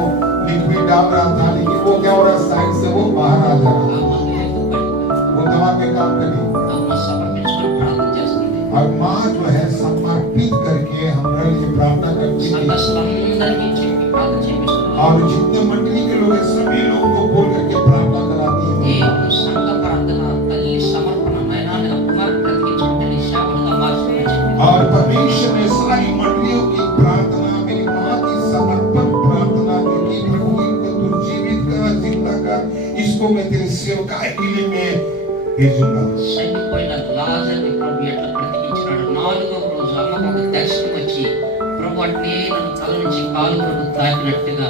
लिक्विड डाल रहा था, लेकिन वो क्या हो रहा है, साइड से वो बाहर आ जा रहा ఆ था, మందు ఎక్కువ పడిపోయింది. वो दवा पे काम करे। అమ్మ సమర్పించుకొని ప్రార్థన చేస్తుంది. और माँ जो है समर्पित करके हमारे लिए प्रार्थना करती है। సంఘస్థులందరికీ చెప్పి ప్రార్థన చేపిస్తున్నారు. और जितने मंडली के लोग हैं, सभी लोग को बोल करके प्रार्थना कराती है। దేవుడు సంఘ ప్రార్థన, తల్లి సమర్పణ, నయనాన్ని కుమారుడు బ్రతికించుకుంటే నీ సేవకుడిగా మార్చుకొని చెప్పింది. और परमेश्वर ने सारी मंडलियों की प्रार्थना, मेरी माँ की समर्पण प्रार्थना, जो कि प्रभु इनको तू जीवित कर, जिंदा कर, इसको मैं तेरे सेवकाई के लिए मैं भेजूंगा। చనిపోయిన లాజర్ని ప్రభు ఎట్లా బ్రతికించినాడు. 4వ రోజు అమ్మకు ఒక దర్శనం వచ్చి ప్రభు ప్రభు అట్లే నన్ను తల నుంచి కాలు వరకు తాకినట్టుగా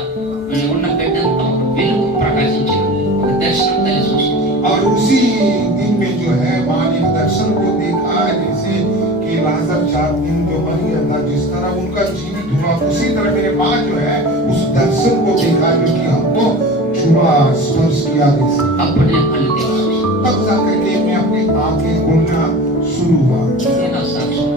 నేను ఉన్న బిడ్డంతా ఒక వెలుగు ప్రకాశించిన ఒక దర్శనం తల్లి చూసింది. और उसी दिन में जो है माँ ने दर्शन को देखा, जैसे कि लाजर 4 दिन जो मर गया था, जिस तरह उनका जीवित हुआ, उसी तरह मेरे माँ जो है उस दर्शन को देखा जो कि हमको छुआ स्पर्श किया जैसे। అప్పుడు నేను కళ్ళు తెరిచి तब जाकर के मैं अपनी आंखें खोलना शुरू हुआ। ఇదే నా సాక్ష్యం.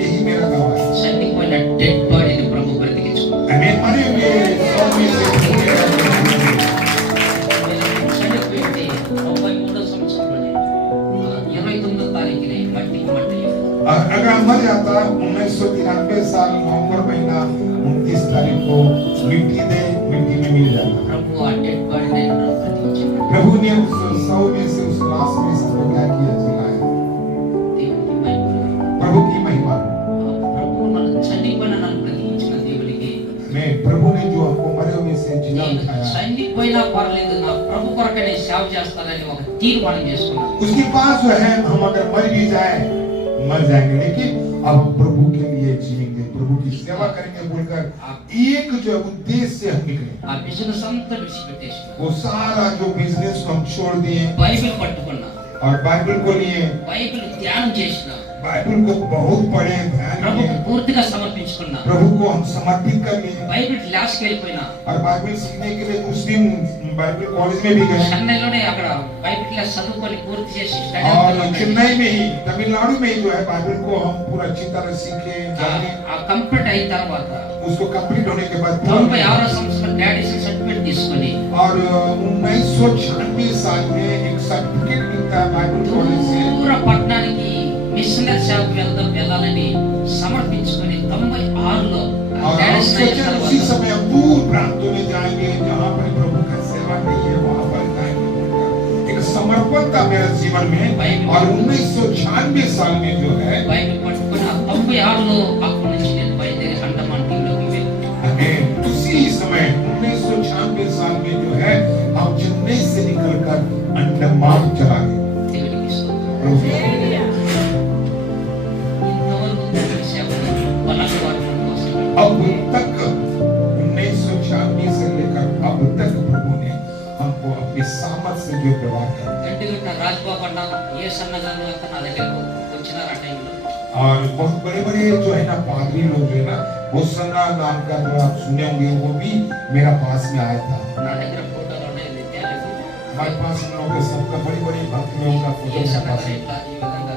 यही मेरा गवाह है। చనిపోయిన డెడ్ బాడీని ప్రభు బ్రతికించుకున్నాడు. मैं मरे हुए शव में से जिंदा हुआ। చనిపోయింది 93వ సంవత్సరంలోనే 29వ తారీఖునే మట్టికి మట్టి. और अगर मर जाता 1993 साल नवंबर महीना 29 तारीख को मिट्टी में मिल जाता। ప్రభు ఆ డెడ్ బాడీని బ్రతికించాడు. प्रभु ने उस शव में से, उस लाश में से तो क्या किया, जिलाया। దేవునికి మహిమ. प्रभु की महिमा। ప్రభు నన్ను చనిపోయిన నన్ను బ్రతికించిన దేవునికి मैं प्रभु ने जो हमको मरे हुए से जिला నేను उठाया, చనిపోయినా పర్లేదు నా ప్రభు కొరకే నేను సేవ చేస్తానని ఒక తీర్మానం చేసుకున్నాను. उसके पास जो है हम अगर मर भी जाए मर जाएंगे, लेकिन अब हम प्रभु के लिए जिएंगे, प्रभु की सेवा करेंगे बोलकर एक जो उद्देश्य से हम निकले। ఆ బిజినెస్ అంతా విడిచిపెట్టేసి वो सारा जो बिजनेस को हम छोड़ दिए బైబిల్ పట్టుకున్నా. और बाइबल को लिए, బైబిల్ ధ్యానం చేసిన. बाइबल को बहुत पढ़े, ध्यान ప్రభుకు किए, పూర్తిగా సమర్పించుకున్నా. प्रभु को हम समर्पित कर लिए। బైబిల్ క్లాస్కి వెళ్ళిపోయినా. और बाइबल सीखने के लिए उस दिन बाइबल कॉलेज में भी गए చెన్నైలోనే అక్కడ బైబిల్ క్లాస్ చదువుకొని పూర్తి చేసి और चेन्नई में ही, तमिलनाडु में ही जो है बाइबल को हम पूरा अच्छी तरह सीखे, जाने। ఆ కంప్లీట్ అయిన తర్వాత उसको कंप्लीट होने के बाद 96వ సంవత్సరం గ్రాడ్యుయేషన్ సర్టిఫికేట్ తీసుకొని और 1996 साल में एक सर्टिफिकेट मिलता है बाइबल कॉलेज से। పూర పట్టణానికి మిషనరీ సేవకు వెళ్ళాలని సమర్పించుకొని 96లో और हम सोचे उसी समय हम दूर प्रांतों में जाएंगे जहाँ पर प्रभु का सेवा नहीं है, वहाँ पर जाएंगे बोलकर एक समर्पण था मेरे जीवन में। और 1996 साल में जो है బైబిల్ పట్టుకొని 96లో అక్కడి నుంచి నేను బయలుదేరి అండమాన్ టీంలోకి వెళ్ళాను. हमें उसी समय 1996 साल में जो है हम चेन्नई से निकलकर अंडमान चला गए। దేవునికి స్తోత్రం. ఇంతవరకు దేవుని సేవలో బలంగా వాడడం కోసం अब तक 1996 से लेकर अब तक प्रभु ने हमको अपनी सामर्थ से जो व्यवहार कर, గంటిగట్ట రాజ్బాబు అన్న ఏ సన్నగారు అంతా నా దగ్గరకు వచ్చినారు ఆ టైంలో. और बहुत बड़े बड़े जो है ना पादरी लोग जो है ना, वो सन्ना नाम का जो आप सुने होंगे, वो भी मेरा पास में आया था। నా దగ్గర ఫోటోలు ఉన్నాయి, నేను తేలేదు. हमारे पास हम लोग के सबका बड़ी बड़ी भक्तियों का ఏ फोटो సన్నగా है। ఇట్లా ఈ విధంగా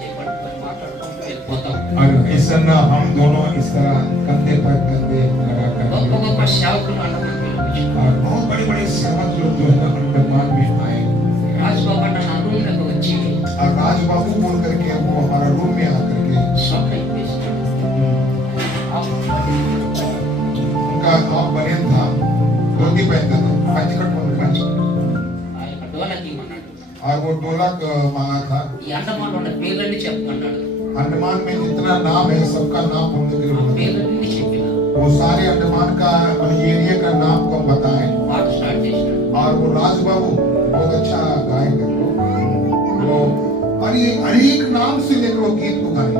చేపట్టుకొని మాట్లాడుకుంటూ వెళ్ళిపోతాం. और ऐसा ना हम दोनों इस तरह कंधे पर कंधे लगा గొప్ప कर, గొప్ప సేవకులు అండమాన్ పిలిపించారు. और बहुत बड़े बड़े सेवक लोग जो है ना अंडमान में आए। రాజ్బాబు అన్న నా రూమ్లోకి వచ్చి और राज बाबू बोल करके वो हमारा रूम में आकर के స్వప్న ఇప్పించాడు. उनका आप बनियन था, धोती पहनता था, पंचकट पहनता था, ఆయన డోలా తీయమన్నాడు. और वो ढोलक मांगा था। ఈ అండమాన్ ఉన్న పేర్లన్నీ చెప్పమన్నాడు. अंडमान में जितना नाम है सबका नाम बोलने के लिए ఆ बोला। పేర్లన్నీ చెప్పిన वो सारे अंडमान का एरिया का नाम को हम बताएं। పాట స్టార్ట్ చేసినాడు. और वो राज बाबू बहुत अच्छा गायक है वो, और ये हर एक नाम से लेकर वो गीत को गाने।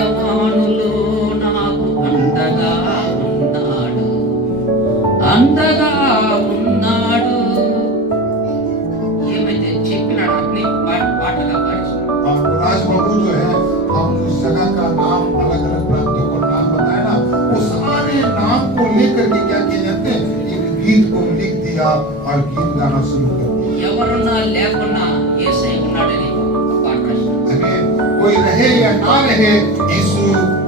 అందమానులో నాకు అండగా ఉన్నాడు, అండగా ఉన్నాడు. ఏమైతే చెప్పినాడు అన్ని పాటగా పాడేసాడు. और वो राज बाबू जो है, हम उस जगह का नाम अलग अलग प्रांतों को नाम बताए ना, वो सारे नाम को लेकर के क्या किए जाते हैं, एक गीत को लिख दिया और गीत गाना शुरू कर दिया। ఎవరున్నా లేకున్నా యేసయ్య ఉన్నాడని పాట రాశాడు. हमें कोई रहे या ना रहे, यीशु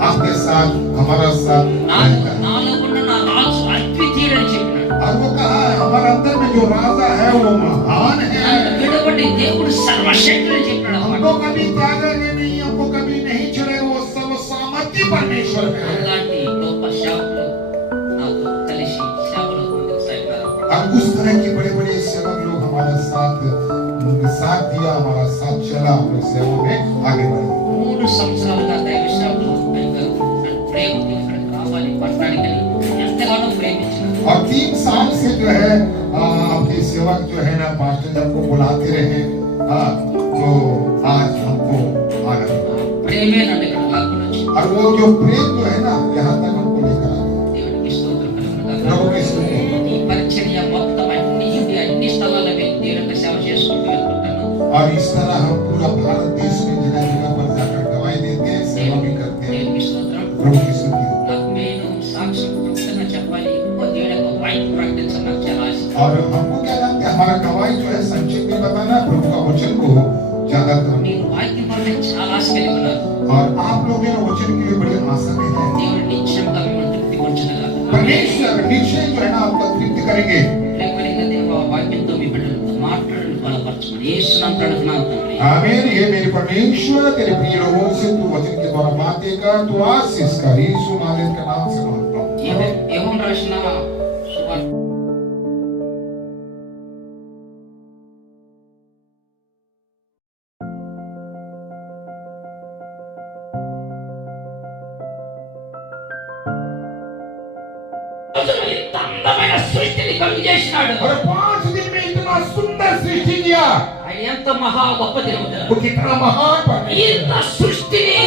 आपके साथ हमारा साथ रहेगा। నాలో ఉన్న నా రాజు అద్వితీయుడని చెప్పినాడు. और वो कहा हमारे अंदर में जो राजा है वो महान है। విడబడి దేవుడు సర్వశక్తుడని చెప్పినాడు. ఆ हमको మాట. कभी त्यागेंगे नहीं, हमको कभी नहीं छोड़ेगा, वो सर्वसामर्थ्य परमेश्वर है। అలాంటి గొప్ప సేవకులు నాతో కలిసి సేవలో ముందుకు సాగారు. और उस तरह के बड़े बड़े सेवक लोग हमारे साथ, उनके साथ दिया, हमारा साथ चला, हम लोग सेवा में आगे बढ़े। 3 సంవత్సరాలుగా దైవ సేవకులు పైగా నన్ను ప్రేమతో ఇక్కడికి రావాలి పట్టడానికి ఎంతగానో ప్రేమించారు. और 3 साल से जो है आपके सेवक जो है ना पास्टर जी हमको बुलाते रहे। तो आज हमको आना, ప్రేమే నన్ను ఇక్కడ లాక్కుని వచ్చింది. और वो जो प्रेम जो है ना यहाँ तक हमको लेकर आ गया। దేవునికి స్తోత్రం కలుగును గాక. प्रभु की स्तुति हो। ఈ పరిచర్య మొత్తం అన్ని స్థలాల్లో వెళ్ళి దేవునికి సేవ చేసుకుంటూ వెళ్తుంటాను. और इस तरह हम पूरा भारत देश में जगह जगह पर जाकर गवाही देते हैं, सेवा भी करते हैं। దేవునికి స్తోత్రం. प्रभु की स्तुति हो। నాకు నేను సాక్ష్యం క్లుప్తంగా చెప్పాలి. ఇంకో దేవుని యొక్క వాక్యం ప్రకటించాలి నాకు చాలా ఆశ. और हमको क्या जानते हैं, हमारा गवाही जो है संक्षिप्त में बताना, प्रभु का वचन को ज्यादा करना। నేను వాక్యం పట్ల చాలా ఆశ కలిగి ఉన్నాను. और आप लोग हैं वचन के लिए बड़ी आशा में हैं। దేవుడు నిశ్చయంగా మిమ్మల్ని తృప్తిపరచునుగాక. परमेश्वर निश्चय जो है ना आपका तृप्ति करेंगे। ప్రేమలింగా దేవ వాక్యంతో మీ బిడ్డలతో మాట్లాడండి, బలపరచమని యేసు నామమున అడుగుతున్నాను తండ్రి. आमीन। ये मेरे परमेश्वर तेरे प्रिय लोगों से तू वचन के द्वारा बात देगा, तू आशीष कर यीशु नाजरेत के नाम से मांगता हूं। యోహాను రాసిన సువార్త ఇంత అందమైన సృష్టిని కలుగు చేసినాడు. और 5 दिन में इतना सुंदर सृष्टि किया। ఆయన ఎంత మహా గొప్ప దేవుడు. वो कितना महान परमेश्वर ఇంత है। సృష్టిని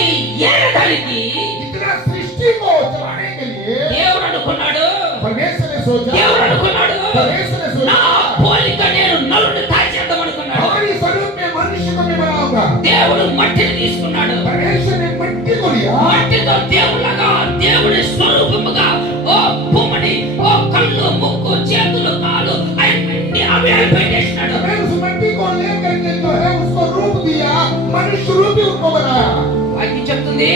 ఏలడానికి इतना सृष्टि को चलाने के लिए దేవుడు అనుకున్నాడు. परमेश्वर ने सोचा, దేవుడు అనుకున్నాడు परमेश्वर ने నా सोचा పోలిక నేను నలుని తాచేద్దాం అనుకున్నాడు. हमारी स्वरूप में मनुष्य को मैं बनाऊंगा। దేవుడు మట్టిని తీసుకున్నాడు. परमेश्वर ने मिट्टी को लिया, మట్టితో దేవుళ్ళగా దేవుడి స్వరూపముగా ఓ భూమిని ఓ కళ్ళు ముక్కు చేతులు కాలు అన్ని అవి పెట్టేసినాడు. मैंने उस मिट्टी को लेकर के जो है उसको रूप दिया, मनुष्य रूप ही उसको बनाया। వాక్యం చెప్తుంది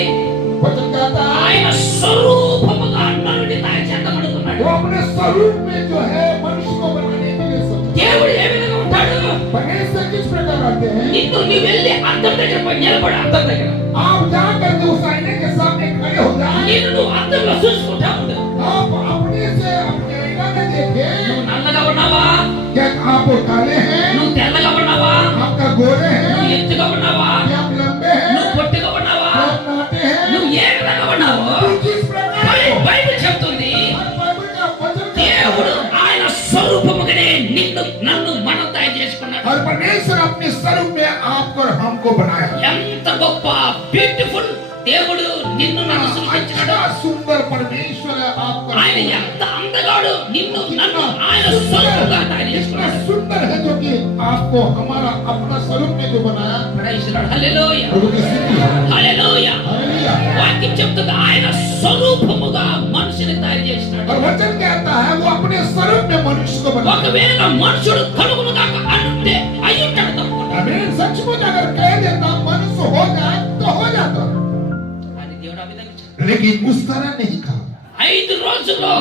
वचन कहता है ఆయన స్వరూపముగా నలుని తాచేద్దాం అనుకున్నాడు. वो अपने स्वरूप में जो है मनुष्य को बनाने के लिए सोचा। దేవుడు ఏ విధంగా ఉంటాడు? परमेश्वर किस प्रकार आते हैं? నిన్ను నీ వెళ్ళి అద్దం దగ్గర పోయి నిలబడి అద్దం దగ్గర आप जाकर के उस आईने के सामने खड़े हो जाए, నిన్ను నువ్వు అద్దంలో చూసుకుంటా ఉండు. आप अपने से अपने आईना में देखें, నువ్వు నల్లగా ఉన్నావా? क्या आप काले हैं, నువ్వు తెల్లగా ఉన్నావా? आपका गोरे నువ్వు हैं, ఎత్తుగా ఉన్నావా? क्या आप लंबे నువ్వు हैं, పొట్టిగా ఉన్నావా? क्या आप नाटे हैं, నువ్వు ఏ విధంగా ఉన్నావు? किस प्रकार కానీ हो? బైబిల్ చెప్తుంది और बाइबल का वचन कहता దేవుడు है, ఆయన స్వరూపముగానే నిన్ను నన్ను మనం తయారు చేసుకున్నాడు. और परमेश्वर अपने स्वरूप में आपको और हमको बनाया। ఎంత గొప్ప బ్యూటిఫుల్ దేవుడు నిన్ను నన్ను సృష్టించాడు. अच्छा सुंदर परमेश्वर है आपको। ఆయన ఎంత అందగాడు నిన్ను నన్ను ఆయన స్వరూపంగా తయారు इतना చేసుకున్నాడు. सुंदर है जो कि आपको हमारा अपना स्वरूप में जो बनाया। Praise the lord. హల్లెలూయా प्रभु की स्तुति हो। హల్లెలూయా. हालेलुया। వాక్యం చెప్తుంది ఆయన స్వరూపముగా మనిషిని తయారు చేసినాడు. और वचन कहता है वो अपने स्वरूप में मनुष्य को बनाया। ఒకవేళ మనుషుడు కలుగును కాక అంటే అయ్యుంటాడు తప్పకుండా. अमीन। सचमुच अगर कह देता मनुष्य हो जाए तो हो जाता, కానీ దేవుడు ఆ విధంగా చెప్పాడు. लेकिन उस तरह नहीं कहा। 5 రోజుల్లో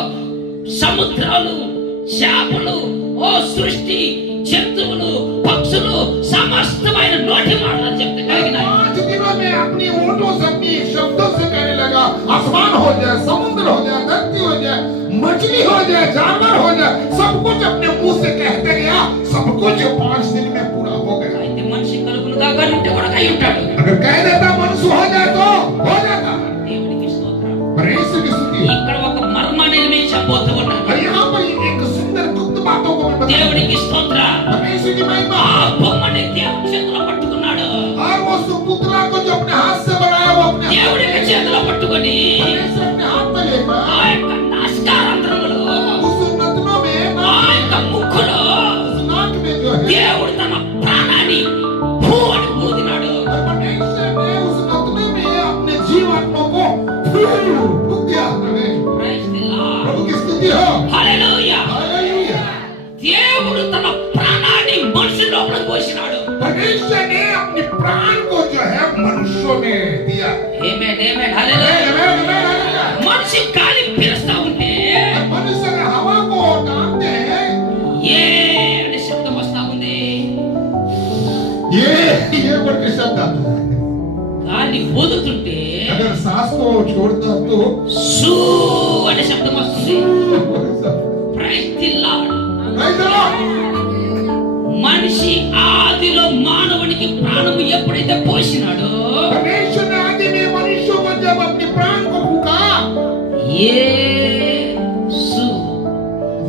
సముద్రాలు చేపలు ఓ సృష్టి జంతువులు పక్షులు సమస్తమైన నోటి మాటలు చెప్తే కలిగినాయి. 5 दिनों में अपनी ओठों से अपनी शब्दों से कहने लगा, आसमान हो जाए, समुद्र हो जाए, धरती हो जाए, मछली हो जाए, जानवर हो जाए, सब कुछ अपने मुंह से कहते गया। सब कुछ 5 दिन में पूरा हो गया। అయితే మనిషి కలుగును కాక అంటే కూడా అయి ఉంటాడు. अगर कह देता मनुष्य हो जाए तो हो जाता। దేవునికి స్తోత్రం. परमेश्वर की स्तुति। ఇక్కడ ఒక మర్మాన్ని నేను చెప్పబోతూ ఉన్నాను. और यहाँ पर एक सुंदर गुप्त बातों को मैं बता। దేవునికి స్తోత్రం. परमेश्वर की महिमा। ఆ బొమ్మని దేవుడి చేతిలో పట్టుకున్నాడు. और वो पुतला को जो अपने हाथ से बनाया वो अपने దేవుడి యొక్క చేతిలో పట్టుకొని परमेश्वर अपने हाथ में लेकर ఆ యొక్క నాసికారంధ్రములో उस नथनों में ఆ యొక్క ముక్కులో उस नाक में जो है దేవుడు తన ప్రాణాన్ని భూ అని ఊదినాడు. और परमेश्वर ने उस नथने में अपने जीवात्मा को फूंक दिया। आमीन। Praise the Lord. प्रभु की स्तुति हो। Hallelujah. हालेलुया। దేవుడు తన ప్రాణాన్ని మనిషి లోపల పోసినాడు. परमेश्वर ने अपने प्राण को जो है मनुष्यों में दिया। Amen, amen, आमीन, hallelujah. आमीन, आमीन, हालेलुया। మనిషి గాలి పీలుస్తా ఉంటే और मनुष्य ने हवा को टांगते हैं, ఏ అనే శబ్దం వస్తా ఉంది. ये बोल के शब्द आता है। గాలి ఊదుతుంటే अगर सांस को छोड़ता तो సూ అనే శబ్దం వస్తుంది. Praise the Lord. Praise the Lord। మనిషి ఆదిలో మానవునికి ప్రాణము ఎప్పుడైతే పోసినాడో परमेश्वर ने आदि में मनुष्यों को जब अपने प्राण को फूका, యేసు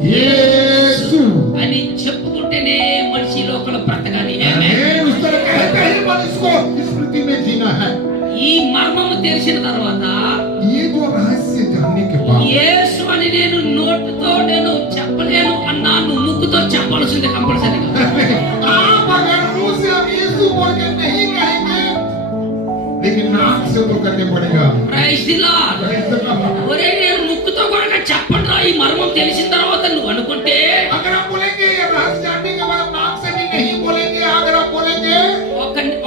यीशु అని చెప్పుకుంటేనే మనిషి లోపల బ్రతకాలి. Amen. आमीन। उस तरह कहते ही मनुष्य को स्मृति में जीना है। ఈ మర్మము తెలిసిన తర్వాత ये जो रहस्य जानने के बाद యేసు అని నేను నోటితో నేను చెప్పలేను అన్నా నువ్వు ముక్కుతో చెప్పాల్సిందే కంపల్సరీగా. आप अगर मुंह से हम यीशु बोल के नहीं कहेंगे, लेकिन नाक से तो करने पड़ेगा। Praise the Lord. Praise the Lord. ఒరే నేను ముక్కుతో కూడా చెప్పండిరా ఈ మర్మం తెలిసిన తర్వాత నువ్వు అనుకుంటే अगर आप बोलेंगे ये रहस्य जानने के बाद नाक से भी नहीं बोलेंगे, अगर आप बोलेंगे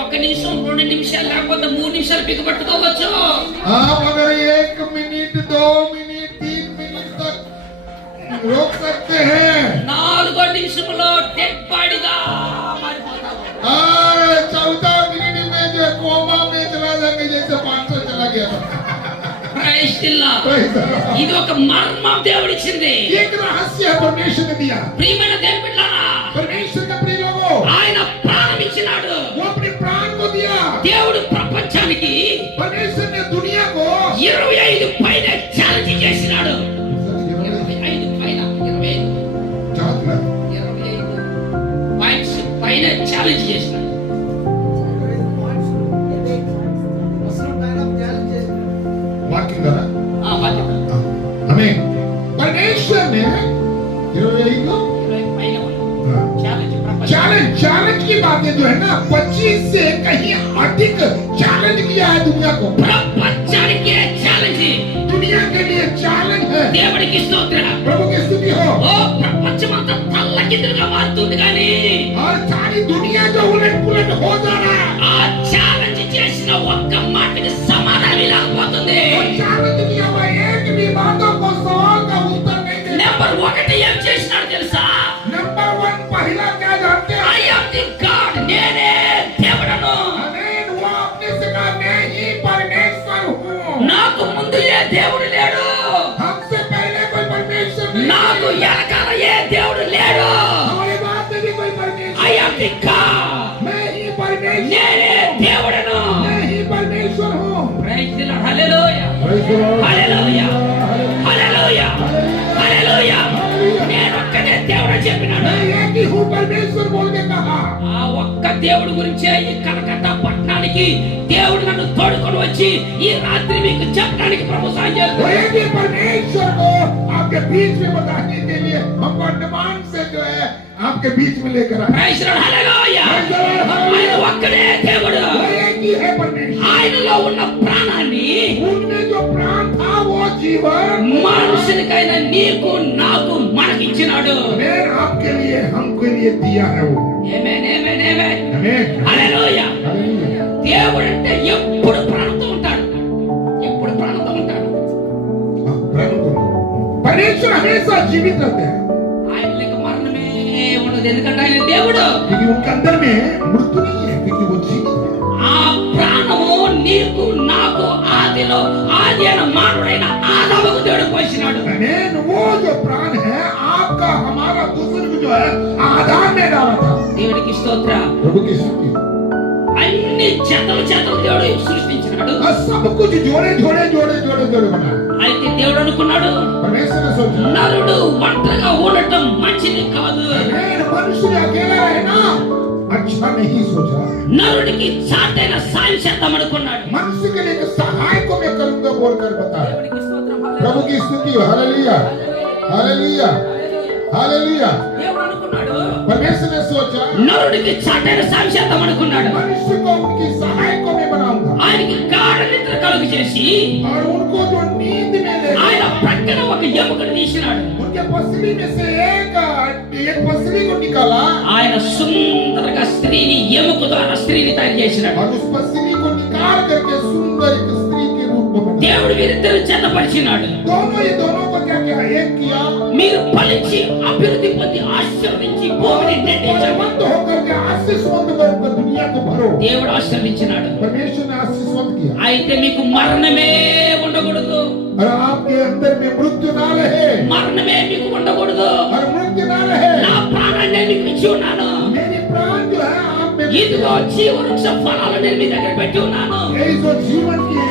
ఒక నిమిషం 2 నిమిషాలు లేకపోతే 3 నిమిషాలు పికపట్టుకోవచ్చు. आप अगर 1 मिनट 2 मिनट 3 मिनट तक रोक सकते हैं, 4వ నిమిషంలో డెడ్ బాడీగా మారిపోతావు. और 14 मिनट में जो कोमा में चला जाएंगे, जैसे 500 चला गया था। Praise the Lord. Praise the Lord. ఇది ఒక మర్మం దేవుడిచ్చింది. एक रहस्य परमेश्वर ने दिया। ప్రియమైన దేవుని బిడ్డలారా, परमेश्वर के प्रिय लोगों, ఆయన ప్రాణం ఇచ్చినాడు. वो अपने प्राण को दिया। దేవుడు ప్రపంచానికి परमेश्वर ने दुनिया को 25 పైన ఛాలెంజ్ చేసినాడు. 25 పైన 25 పాయింట్స్ పైన ఛాలెంజ్ చేసినాడు. वाक्य द्वारा బాధ్యత हमें परमेश्वर ने 25 को పైన ఛాలెంజ్ ప్రపంచం चैलेंज की बातें जो है ना 25 से कहीं अधिक चैलेंज किया है दुनिया को। ప్రపంచానికి ఛాలెంజ్. दुनिया के लिए चैलेंज है। దేవుడికి స్తోత్రం. प्रभु की स्तुति हो। ఓ ప్రపంచం అంతా తల్లకిందులుగా మారుతుంది కానీ और सारी दुनिया जो उलट पुलट हो जा रहा है, ఆ ఛాలెంజ్ చేసిన ఒక్క మాటకి సమాధానం ఇవ్వకపోతుంది. चैलेंज किया हुआ एक भी बातों को सवाल का उत्तर नहीं दे। నెంబర్ 1 ఏం చేసినాడు తెలుసా? नंबर 1 पहला क्या जानते हैं? ఐ యామ్ ది గాడ్, నేనే దేవుడను. आमीन। वो अपने से कहा मैं ही परमेश्वर हूँ। నాకు ముందు ఏ దేవుడు లేడు, हमसे पहले कोई परमेश्वर नहीं నాకు है। వెనకాల ఏ దేవుడు లేడు. हमारे बाप में भी कोई परमेश्वर ఐ యామ్ ది గాడ్, मैं ही परमेश्वर నేనే దేవుడను. मैं ही परमेश्वर हूँ। Praise the lord. Hallelujah hallelujah hallelujah hallelujah. నేను ఒక్కనే దేవుడు చెప్పినాడు. मैं एक ही हूँ परमेश्वर बोल के कहा। ఆ ఒక్క దేవుడి గురించే ఈ కలకత్తా పట్టణానికి దేవుడు నన్ను తోడుకొని వచ్చి ఈ రాత్రి మీకు చెప్పడానికి ప్రభు సాయం वो చేస్తున్నాడు. एक ही परमेश्वर को आपके बीच में बताने के लिए हमको अंडमान से जो है आपके बीच में लेकर आया। Praise the lord. హల్లెలూయా. ఆయన ఒక్కడే దేవుడు. वो एक ही है परमेश्वर। ఆయనలో ఉన్న ప్రాణాన్ని उनमें जो प्राण था वो जीवन మనుషునికైనా నీకు నాకు మనకిచ్చినాడు. मैंने आपके लिए हमके लिए दिया है वो। ఆమేన్ ఆమేన్ ఆమేన్. आमीन। హల్లెలూయా. हालेलुया। దేవుడు అంటే ఎప్పుడు ప్రాణంతో ఉంటాడు, ఎప్పుడు ప్రాణంతో ఉంటాడు. हाँ, प्राण को परमेश्वर हमेशा जीवित रहते हैं, ఆయన లేక మరణమే ఉండదు. ఎందుకంటే ఆయన దేవుడు. लेकिन उनके अंदर में मृत्यु नहीं है, क्योंकि वो जीवित है। ఆ ప్రాణము నీకు నాకు ఆదిలో ఆది అయిన మానవుడైన ఆదాముకు దేవుడు పోసినాడు. आमीन। वो जो प्राण है आपका हमारा बुजुर्ग जो है आदाम ने डाला था। దేవుడికి స్తోత్ర. प्रभु की स्तुति। అన్ని చేతలు దేవుడు సృష్టించినాడు. और सब कुछ जोड़े जोड़े जोड़े जोड़े जोड़े बनाया। అయితే దేవుడు అనుకున్నాడు परमेश्वर ने सोचा నరుడు ఒంటరిగా ఉండటం మంచిది కాదు. आमीन। मनुष्य अकेला रहना अच्छा नहीं सोचा। నరుడికి చాటైన సాయం చేద్దాం అనుకున్నాడు. मनुष्य के लिए एक सहाय को मैं करूंगा बोलकर बताया। దేవుడికి స్తోత్రం. प्रभु की स्तुति। Hallelujah hallelujah hallelujah. దేవుడు అనుకున్నాడు परमेश्वर ने सोचा నరుడికి చాటైన సాయం చేద్దాం అనుకున్నాడు. मनुष्य को उनकी सहाय को मैं बनाऊंगा, ఆయనకి గాఢ నిద్ర కలుగు చేసి और उनको जो नींद में ले ఆయన ప్రక్కన ఒక ఎముకను తీసినాడు. उनके पसली में से एक पसली को निकाला, ఆయన సుందరగా స్త్రీని ఎముక ద్వారా స్త్రీని తయారు చేసినాడు. और उस पसली को निकाल करके सुंदर एक स्त्री के रूप में बनाया। దేవుడు వీరిద్దరు జతపరిచినాడు. ये दोनों को क्या किया? एक किया మీరు ఫలించి అభివృద్ధి పొంది ఆశీర్వదించి భూమిని నిండించండి. आशीर्वाद होकर के आशीषवंत बनकर दुनिया को भरो। దేవుడు ఆశీర్వదించినాడు. परमेश्वर ने आशीषवंत किया, అయితే మీకు మరణమే ఉండకూడదు, और आपके अंदर में मृत्यु ना रहे, మరణమే మీకు ఉండకూడదు. और मृत्यु ना रहे। నా ప్రాణాన్ని మీకు ఇచ్చి ఉన్నాను. मेरी प्राण जो है आप में, ఇదిగో జీవవృక్ష ఫలాలు నేను మీ దగ్గర పెట్టి ఉన్నాను. ये जो जीवन के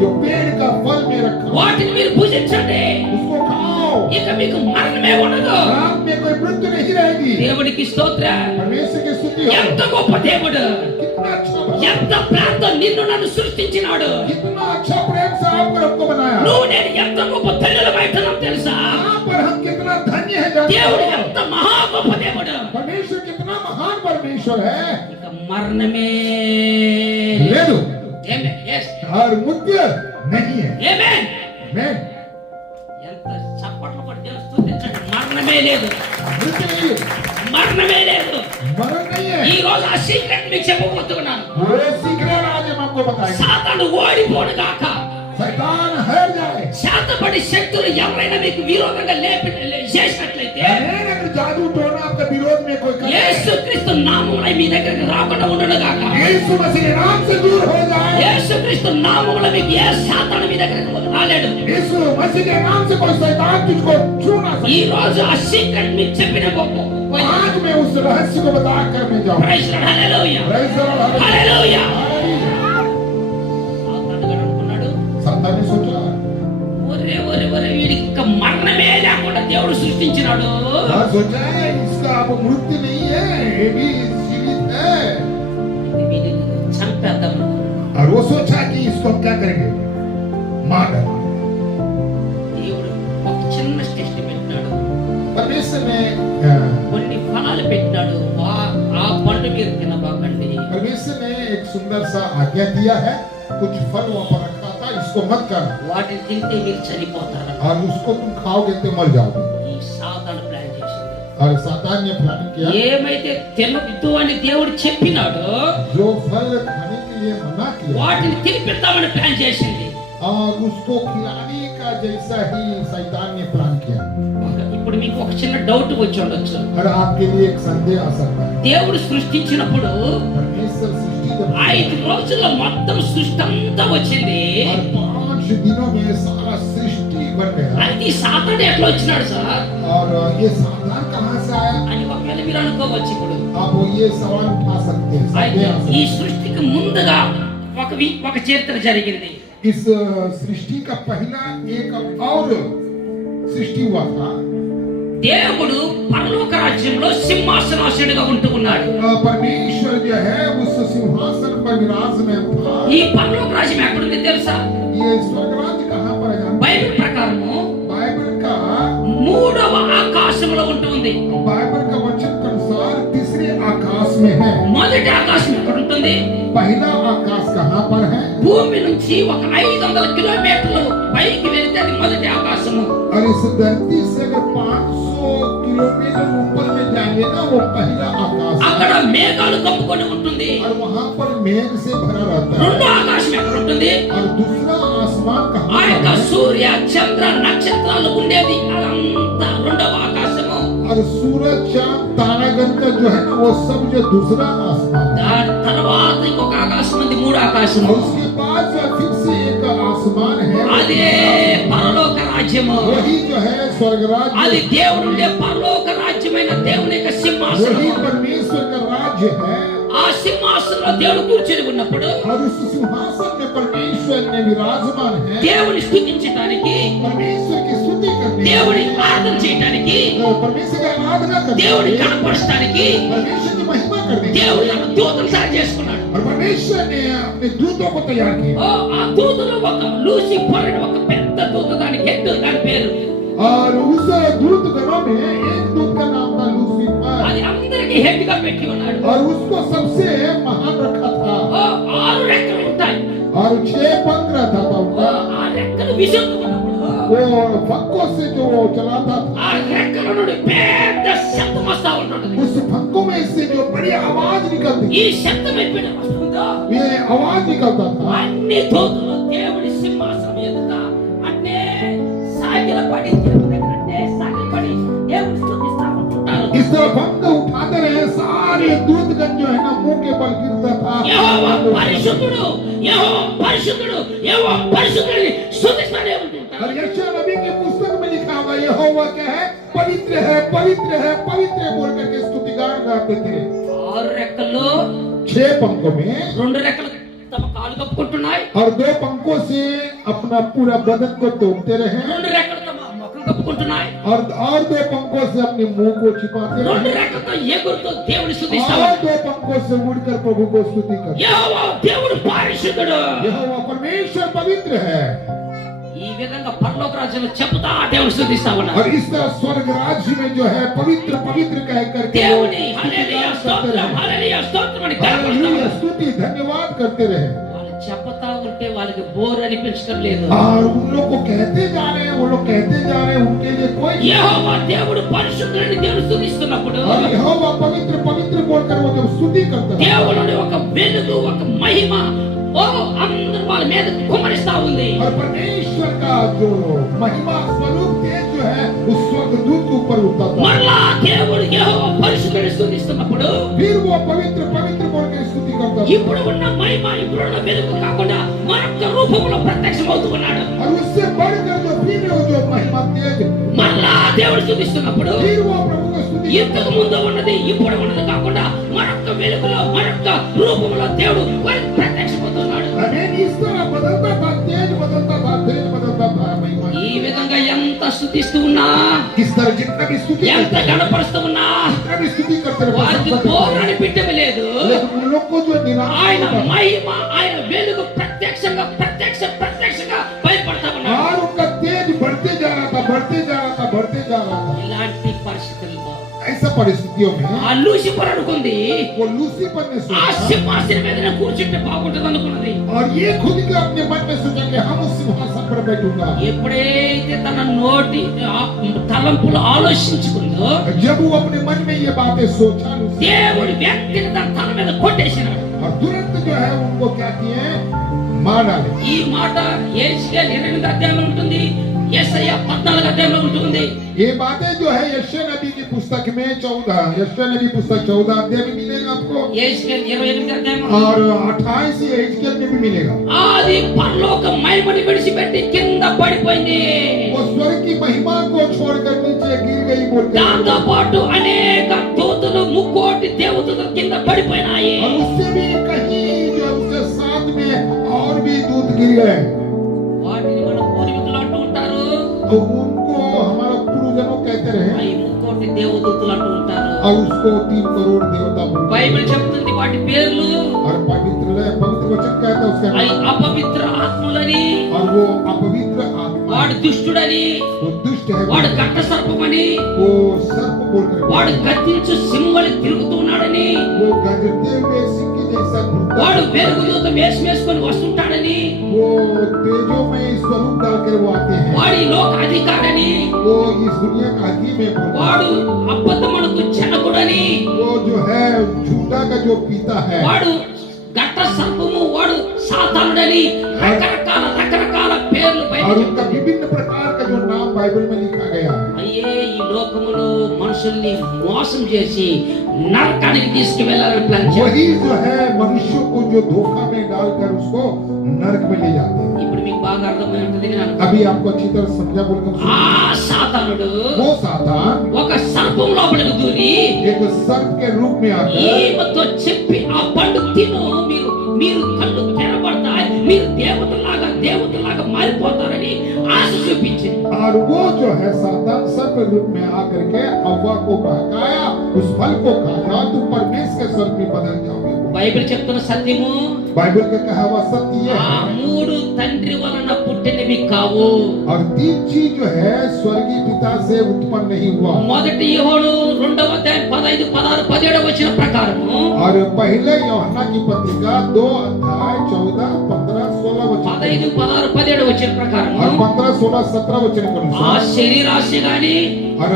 जो पेड़ का फल में रखा, వాటిని మీరు పూజించండి. उसको खाओ, ఇక మీకు మరణమే ఉండదు. और आप में कोई मृत्यु नहीं रहेगी। దేవుడికి స్తోత్ర. परमेश्वर की स्तुति हो। ఎంత గొప్ప దేవుడు. कितना अच्छा ఎంత ప్రేమతో నిన్ను నన్ను సృష్టించినాడు. कितना अच्छा प्रेम से आपको हमको बनाया. నువ్వు నేను ఎంత గొప్ప ధన్యులమైతున్నాం తెలుసా? यहाँ पर हम कितना धन्य है जानते దేవుడు हो? ఎంత మహా గొప్ప దేవుడు. परमेश्वर कितना महान परमेश्वर है. ఇక మరణమే లేదు. Amen. Yes. और मृत्यु नहीं है. Amen. मैं ఎంత చప్పట్లు కొట్టి దేవుని స్తుతించండి. మరణమే లేదు, मृत्यु नहीं है. మరణమే లేదు. मरण नहीं है. ఈ రోజు ఆ సీక్రెట్ మీకు చెప్పబోతున్నాను. वो सीक्रेट आज हम आपको बताएंगे. సాతాను ఓడిపోను గాక. शैतान हार जाए. శాతపడి శక్తులు ఎవరైనా మీకు విరోధంగా చేసినట్లయితే अगर जादू टोना आपके विरोध में कोई करे, యేసుక్రీస్తు నామములో మీ దగ్గరికి రాకుండా ఉండను గాక. यीशु मसीह के नाम से दूर हो जाए. యేసుక్రీస్తు నామములో మీకు ఏ సాతాను మీ దగ్గరికి రాలేడు. यीशु मसीह के नाम से कोई शैतान तुझको छू ना ఈ सके. రోజు ఆ సీక్రెట్ మీకు చెప్పిన आज मैं उस रहस्य को बता कर मैं जाऊँ. Praise lord. Hallelujah, Praise the Lord. Hallelujah. Hallelujah. సాతాను గడు అనుకున్నాడు, शैतान ने सोचा, ఒరే ఒరే ఒరే వీడికి ఇంకా మరణమే లేకుండా దేవుడు సృష్టించినాడు. हाँ, सोचा है इसका अब मृत्यु नहीं है, ये भी जीवित है. వీడిని చంపేద్దాం అనుకున్నాడు. और वो सोचा कि इसको हम क्या करेंगे, मार डालेंगे. దేవుడు ఒక చిన్న టెస్ట్ పెట్టినాడు, परमेश्वर ने కొన్ని ఫలాలు పెట్టినాడు. ఆ పండు మీరు తినబాకండి. परमेश्वर ने एक सुंदर सा आज्ञा दिया है. कुछ फल वहाँ पर रखा था, इसको मत करना. వాటిని తింటే మీరు చనిపోతారు. और उसको तुम खाओगे तो मर जाओगे. ఈ సాతాను ప్లాన్ చేసింది. और सातान ने प्लान किया, ఏమైతే తినొద్దు అని దేవుడు చెప్పినాడో जो फल खाने के लिए मना किया వాటిని తినిపిద్దామని ప్లాన్ చేసింది. और उसको खिलाने का जैसा ही शैतान ने प्लान किया. ఇప్పుడు మీకు ఒక చిన్న డౌట్ వచ్చి ఉండొచ్చు. और आपके लिए एक संदेह आ सकता है. దేవుడు సృష్టించినప్పుడు परमेश्वर सृष्टि करता है 5 రోజుల్లో మొత్తం సృష్టి అంతా వచ్చింది. और 5 दिनों में सारा सृष्टि बन गया. అయితే ఈ సాతాను ఎట్లా వచ్చినాడు సార్ और ये सातान कहाँ से आया, అని ఒకవేళ మీరు అనుకోవచ్చు. ఇప్పుడు आप ये सवाल उठा सकते हैं. అయితే संदेह आ सकता ఈ है. సృష్టికి ముందుగా ఒక చరిత్ర జరిగింది. इस सृष्टि का पहला एक और सृष्टि हुआ था. దేవుడు పరలోక రాజ్యంలో సింహాసనాసనుడిగా ఉంటూ ఉన్నాడు. परमेश्वर जो है उस सिंहासन पर विराजमान था. ఈ పరలోక రాజ్యం ఎక్కడుంది తెలుసా? ये स्वर्ग राज्य कहाँ पर है? బైబిల్ ప్రకారము बाइबल का 3వ ఆకాశంలో ఉంటుంది. बाइबल का वचन के अनुसार तीसरे आकाश में है. మొదటి ఆకాశం ఎక్కడ ఉంటుంది? पहला आकाश कहाँ पर है? భూమి నుంచి ఒక 500 కిలోమీటర్లు పైకి వెళ్తే అది మొదటి ఆకాశము. और इस धरती से अगर 500 किलोमीटर ऊपर में जाएंगे ना, वो पहला आकाश అక్కడ है. మేఘాలు కమ్ముకొని ఉంటుంది. और वहाँ पर मेघ से भरा रहता రెండో है. ఆకాశం ఎక్కడ ఉంటుంది? और दूसरा आसमान ఆ कहाँ యొక్క पर है? సూర్య చంద్ర నక్షత్రాలు ఉండేది అదంతా రెండవ ఆకాశము. और सूरज चांद तारागण का जो है ना, वो सब जो दूसरा आसमान है. దాని తర్వాత ఇంకొక ఆకాశం ఉంది, 3వ ఆకాశము. और उसके बाद जो फिर से एक आसमान है, అదే పరలోక రాజ్యము. वही जो है स्वर्ग అది राज्य, దేవుడు ఉండే పరలోక రాజ్యమైన దేవుని యొక్క సింహాసనం. वही परमेश्वर का राज्य है. ఆ సింహాసనంలో దేవుడు కూర్చొని ఉన్నప్పుడు और उस सिंहासन में परमेश्वर ने विराजमान है. దేవుని స్తుతించడానికి, परमेश्वर की स्तुति करने, దేవుని ఆరాధన చేయడానికి, परमेश्वर की आराधना करने, దేవుని కనపరచడానికి परमेश्वर की महिमा करने, దేవుడు తన దూతలు తయారు చేసుకున్నాడు. और परमेश्वर ने अपने दूतों को तैयार किया. ఆ దూతలు ఒక లూసిఫర్ అనే ఒక పెద్ద దూత, దానికి హెడ్, దాని పేరు. और उस दूत गणों में एक दूत का नाम था लूसीफर. అది అందరికి హెడ్ గా పెట్టి ఉన్నాడు. और उसको सबसे महान रखा था. 6 రెక్కలు ఉంటాయి. और 6 पंख रहता था उनका. ఆ రెక్కలు విసురుతున్నప్పుడు वो पंखों से जो वो चलाता था, ఆ రెక్కల నుండి పెద్ద శబ్దం వస్తా ఉంటుంది. उस पंखों में से जो बड़ी आवाज निकलती, ఈ శబ్దం ఎప్పుడు వస్తుందో ये आवाज निकलता था. అన్ని దూతలు దేవుడి సింహాసనం ఎదుట అట్నే సాగిలపడి, దేవుడి దగ్గర అట్నే సాగిలపడి దేవుని స్తుతిస్తా ఉంటుంటారు. इस तरह पंख उठाते रहे, सारे दूतगण जो है ना मुंह के बल गिरता था. యెహోవా పరిశుద్ధుడు, యెహోవా పరిశుద్ధుడు, యెహోవా పరిశుద్ధుడిని స్తుతిస్తూనే ఉంటుంటారు. और यशायाह नबी की पुस्तक में लिखा हुआ यहोवा क्या है, पवित्र है, पवित्र है, पवित्र है बोल करके स्तुतिगान गाते थे. 6 రెక్కలు, 6 पंखों में 2 రెక్కలు తమ కాలు కప్పుకుంటున్నాయి, और 2 पंखों से अपना पूरा बदन को तोड़ते रहे, 2 రెక్కలు తమ ముఖం కప్పుకుంటున్నాయి. और दो पंखों से अपने मुंह को छिपाते రెండు रहे రెక్కలతో ఎగురుతూ దేవుని స్తుతిస్తా और ఉన్నాయి. दो पंखों से उड़कर प्रभु को स्तुति करते యెహోవా దేవుడు పరిశుద్ధుడు. यहोवा परमेश्वर पवित्र है ఈ విధంగా పరలోక రాజ్యంలో చెప్తా దేవుని స్తుతిస్తా ఉన్నారు. और इस तरह स्वर्ग राज्य में जो है पवित्र पवित्र कह करके దేవుని హల్లెలూయా స్తోత్రం హల్లెలూయా స్తోత్రం అని కనపడతా हालेलुया ఉన్నారు. स्तुति धन्यवाद करते रहे వాళ్ళు చెప్తా ఉంటే వాళ్ళకి బోర్ అనిపించడం లేదు. और उन लोग को कहते जा रहे हैं वो लोग कहते जा रहे हैं उनके लिए कोई యెహోవా దేవుడు పరిశుద్ధుడని దేవుడు స్తుతిస్తున్నప్పుడు और यहोवा पवित्र पवित्र बोलकर वो जब स्तुति करता है దేవుని ఒక వెలుగు ఒక మహిమ ఓ అందరి వాళ్ళ మీద కుమ్మరిస్తా ఉంది. और परमेश्वर का जो महिमा स्वरूप तेज जो है उस स्वर्गदूत के ऊपर उठता था మరలా దేవుడు యెహోవా పరిశుద్ధుడని స్తుతిస్తున్నప్పుడు फिर वो पवित्र पवित्र बोलकर स्तुति करता था ఇప్పుడు ఉన్న మహిమ ఇప్పుడు ఉన్న వెలుగు కాకుండా మరొక రూపంలో ప్రత్యక్షమవుతూ ఉన్నాడు. और उससे बढ़कर जो फिर वो जो महिमा तेज మరలా దేవుడు స్తుతిస్తున్నప్పుడు फिर वो प्रभु को स्तुति ఇంతకు ముందు ఉన్నది ఇప్పుడు ఉన్నది కాకుండా మరొక వెలుగులో మరొక రూపంలో దేవుడు ప్రత్యక్షమవుతున్నాడు. अमेन इस तरह बदलता था तेज बदलता था महिमा ఈ విధంగా ఎంత స్తుతిస్తూ ఉన్నా इस तरह जितना भी स्तुति ఎంత करते గణపరుస్తూ ఉన్నా जितना भी स्तुति करते रहे వారికి బోర్ అనిపించడం లేదు. लेकिन उन लोग को जो निराश ఆయన होता था, మహిమ ఆయన వెలుగు ప్రత్యక్షంగా భయపడతా ఉన్నాడు. और उनका तेज बढ़ते जा रहा था बढ़ते जा रहा था बढ़ते जा रहा था ఇలాంటి పరిస్థితుల్లో ऐसा परिस्थितियों में ఆ లూసిఫర్ అనుకుంది वो लूसीफर ने ఆ सोचा సింహాసనం మీద కూర్చుంటే బాగుంటుంది అనుకున్నది. और ये खुद के अपने मन में सोचा कि हम उस सिंहासन पर बैठूंगा ఎప్పుడైతే తన నోటి తలంపులు ఆలోచించుకుందో जब वो अपने मन में ये बातें सोचा लूसीफर దేవుడు వెంటనే తన తల మీద కొట్టేసినాడు. और तुरंत जो है उनको क्या किए मार डाले ఈ మాట యేషయా 28 అధ్యాయంలో ఉంటుంది, యెషయా 14 అధ్యాయంలో ఉంటుంది. ये बातें जो है यशायाह नबी की पुस्तक में 14 यशायाह नबी पुस्तक 14 अध्याय में मिलेगा आपको యేషయా 28 అధ్యాయం और 28 एजकेल में भी मिलेगा అది పరలోక మహిమని విడిచిపెట్టి కింద పడిపోయింది. वो स्वर्ग की महिमा को छोड़कर नीचे गिर गई बोलकर దాంతో పాటు అనేక దూతలు ముక్కోటి దేవతలు కింద పడిపోయినాయి. और उससे भी कहीं जो उसके साथ में और भी दूत गिर गए వాటిని మన పూర్వీకులు అంటూ ఉంటారు, तो उनको हमारा पूर्वजनों कहते रहे అవి ముక్కోటి దేవదూతలు అంటూ ఉంటారు. और उसको 3 करोड़ देवता बोलते బైబిల్ చెప్తుంది వాటి పేర్లు और पवित्र वचन कहता है उसका అవి नाम। అపవిత్ర ఆత్మలని, और वो अपवित्र आत्मा వాడు దుష్టుడని, वो दुष्ट है వాడు కట్ట సర్పమని, वो सर्प बोलकर వాడు గద్దించు సింహలి తిరుగుతూ ఉన్నాడని, वो गरजते हुए सिंह के जैसा घूमता వాడు है। వెలుగు దూత వేసుకొని వస్తుంటాడని, वो तेजों में स्वरूप डालकर वो आते हैं వాడి లోక అధికారని, वो इस दुनिया का हकीम है बोलते వాడు అబద్ధమునకు జనకుడని, हैं। वो जो है झूठा का जो पीता है వాడు ఘట సర్పము, వాడు సాతానుడని రకరకాల పేర్లు और బైబిల్ उनका विभिन्न प्रकार का जो नाम बाइबल में लिखा गया है అయ్యే ఈ లోకములో మనుషుల్ని మోసం చేసి నరకానికి తీసుకువెళ్ళాలని ప్లాన్ చేశారు. वही जो है मनुष्यों को जो धोखा में डालकर उसको नरक में ले जाते हैं। ఇప్పుడు మీకు బాగా అర్థమై ఉంటుంది నేను అనుకుంటున్నాను. अभी आपको अच्छी तरह समझा बोलकर ఆ సాతానుడు वो सातान ఒక సర్పం లోపలికి దూరి एक सर्प के रूप में आकर ఈమెతో చెప్పి ఆ పండు తిను, మీరు కళ్ళు తెరబడతాయి, మీరు దేవతలాగా మారిపోతారని ఆశ చూపించింది. और वो जो है सातान सर्प रूप में आकर के हव्वा को बहकाया, उस फल को खाया, तुम परमेश्वर के सर्प में बदल जाओगे। బైబిల్ చెప్తున్న సత్యము बाइबल का कहा हुआ सत्य ये ఆ है। మూడు తండ్రి వలన పుట్టినవి కావు. और 3 चीज जो है स्वर्गीय पिता से उत्पन्न नहीं हुआ। మొదటి యోహాను 2వ అధ్యాయం 15, 16, 17 వచ్చిన ప్రకారము और पहले यूहन्ना की पत्रिका 2 अध्याय 14, 15, 16 वचन 15, 16, 17 వచ్చిన ప్రకారము और 15, 16, 17 वचन के ఆ अनुसार శరీరాశ గాని, और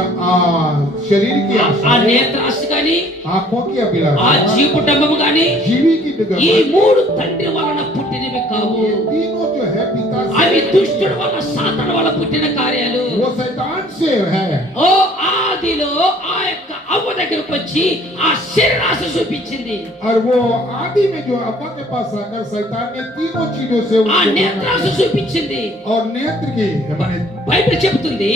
शरीर की ఆ आशा, నేత్రాశ గాని, आंखों की ఆ अभिलाषा, జీపుటంబము గాని जीवी की ఈ निगम, మూడు తండ్రి వలన పుట్టినవి కావు. ये तीनों जो है पिता అవి से, దుష్టుడు వల్ల సాతాను వల్ల పుట్టిన కార్యాలు. वो शैतान से है। ఓ ఆదిలో ఆ యొక్క అవ్వ దగ్గరకు వచ్చి ఆ శరీరాశ చూపించింది, और वो आदि में जो अब्बा के पास आकर शैतान ने तीनों चीजों से ఆ उनको నేత్రాశ बना दिया। చూపించింది. और नेत्र की माने బైబిల్ చెప్తుంది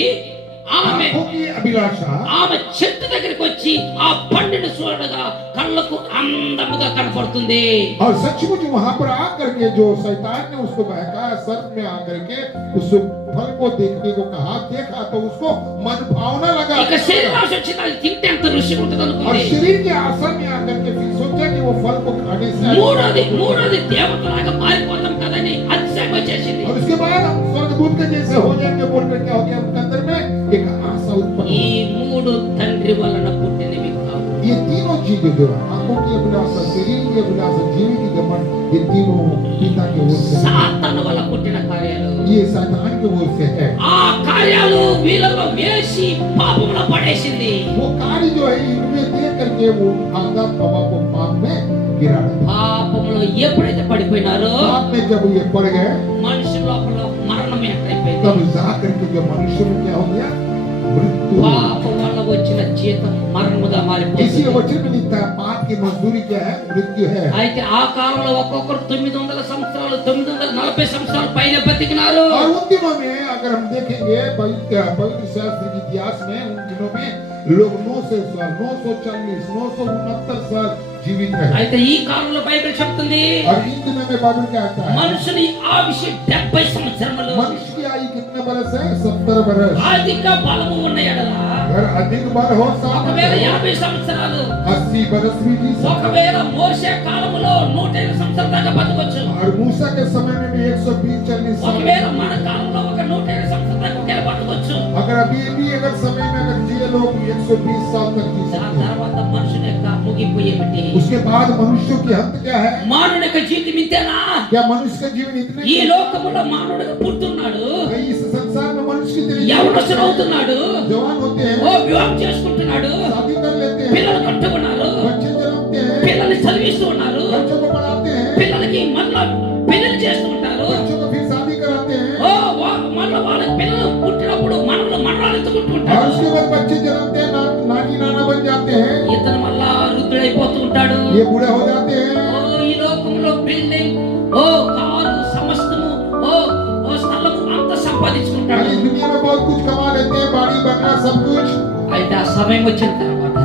ఆమె आंखों की अभिलाषा ఆమె చెట్టు దగ్గరికి వచ్చి ఆ పండుని చూడగా కళ్ళకు అందముగా కనపడుతుంది. और सचमुच वहां पर आकर के जो शैतान ने उसको बहकाया, सर्प में आकर के उस फल को देखने को कहा, देखा तो उसको मन भावना लगा ఇక శరీరాశ వచ్చింది, అది తింటే ఎంత రుచిగా ఉంటుంది और అనుకుంది. शरीर के आशा में आकर के फिर सोचा कि वो फल को खाने से మూడోది దేవతలాగా మారిపోతాం కదని అతిశయం వచ్చేసింది. और उसके बाद हम स्वर्गदूत के जैसे हो जाएंगे बोलकर क्या हो गया उनके अंदर में एक आशा उत्पन्न ఈ మూడు తండ్రి వలన పుట్టినవి కావు. ये तीनों चीजें जो है, आंखों की अभिलाषा, शरीर की अभिलाषा, जीवन की घमंड, ये तीनों पिता की ओर से, సాతాను వల్ల పుట్టిన కార్యాలు. ये शैतान की ओर से है। ఆ కార్యాలు వీళ్ళలో వేసి పాపంలో పడేసింది. वो कार्य जो है इनमें दे करके वो आदम हवा को पाप में गिरा दिया। పాపంలో ఎప్పుడైతే పడిపోయినారో पाप में जब ये पड़ गए మనిషి లోపల మరణం ఎంటైపోయింది. तब जा करके जो मनुष्य में क्या हो गया, मृत्यु। పాపం వల్ల వచ్చిన జీతం మరణముగా इसी మారిపోయింది. वचन में लिखता है पाप की मजदूरी क्या है, मृत्यु है। అయితే ఆ కాలంలో ఒక్కొక్కరు 900 సంవత్సరాలు 940 సంవత్సరాలు పైన బతికినారు. और उन दिनों में अगर हम देखेंगे पवित्र शास्त्र के इतिहास में उन दिनों में लोग 900 साल, 940, 969 साल जीवित रहे। అయితే ఈ కాలంలో బైబిల్ చెప్తుంది और इन दिनों में बाइबल क्या आता है, మనుషుని ఆయుష్ 70 సంవత్సరములు. मनुष्य की आयु कितने बरस है, 70 बरस। అధిక బలము ఉన్న ఎడల अगर अधिक बार हो ఒకవేళ 60 50 సంవత్సరాలు, 80 बरस भी जी सकते ఒకవేళ మోషే కాలములో 150 సంవత్సరాల దాకా బతకొచ్చు. हैं। और मूसा के समय में भी 120-40 साल। ఒకవేళ మన కాలంలో ఒక 150 సంవత్సరాల దాకా ఒకేలా బతకొచ్చు. अगर अभी भी अगर समय में अगर जिए लोग 120 साल तक जी దాని सकते हैं। తర్వాత మనుషుని యొక్క ముగింపు ఏమిటి? उसके बाद मनुष्यों की अंत क्या है, మానవుని యొక్క జీవితం ఇంతేనా? क्या मनुष्य का जीवन इतने ఈ లోకములో మానవుడిగా పుడుతున్నాడు, इस संसार में मनुष्य की तरह యవనస్తుడు అవుతున్నాడు, जवान होते हैं, ఓ వివాహం చేసుకుంటున్నాడు, शादी कर लेते हैं, పిల్లలు కట్టుకున్నారు, बच्चे जन्मते हैं, పిల్లల్ని చదివిస్తూ ఉన్నారు, बच्चों को पढ़ाते हैं, పిల్లలకి మళ్ళా పెళ్లి చేస్తూ ఉంటారు. बच्चों को फिर शादी कराते हैं, ఓ మళ్ళా వాళ్ళకి పిల్లలు పుట్టినప్పుడు మనలో మనరాలు और ఎత్తుకుంటుంటారు. उसके बाद बच्चे जन्मते हैं, नानी नाना बन जाते हैं, ఇతను మళ్ళా వృద్ధుడైపోతూ ఉంటాడు. ये बूढ़े हो जाते हैं। ఓ ఈ లోకంలో బిల్డింగ్, ఓ కారు, సమస్తము, ఓ ఓ స్థలము అంత సంపాదించుకుంటాడు. और इस दुनिया में बहुत कुछ कमा लेते हैं, बाड़ी बंगला सब कुछ। అయితే ఆ సమయం వచ్చిన తర్వాత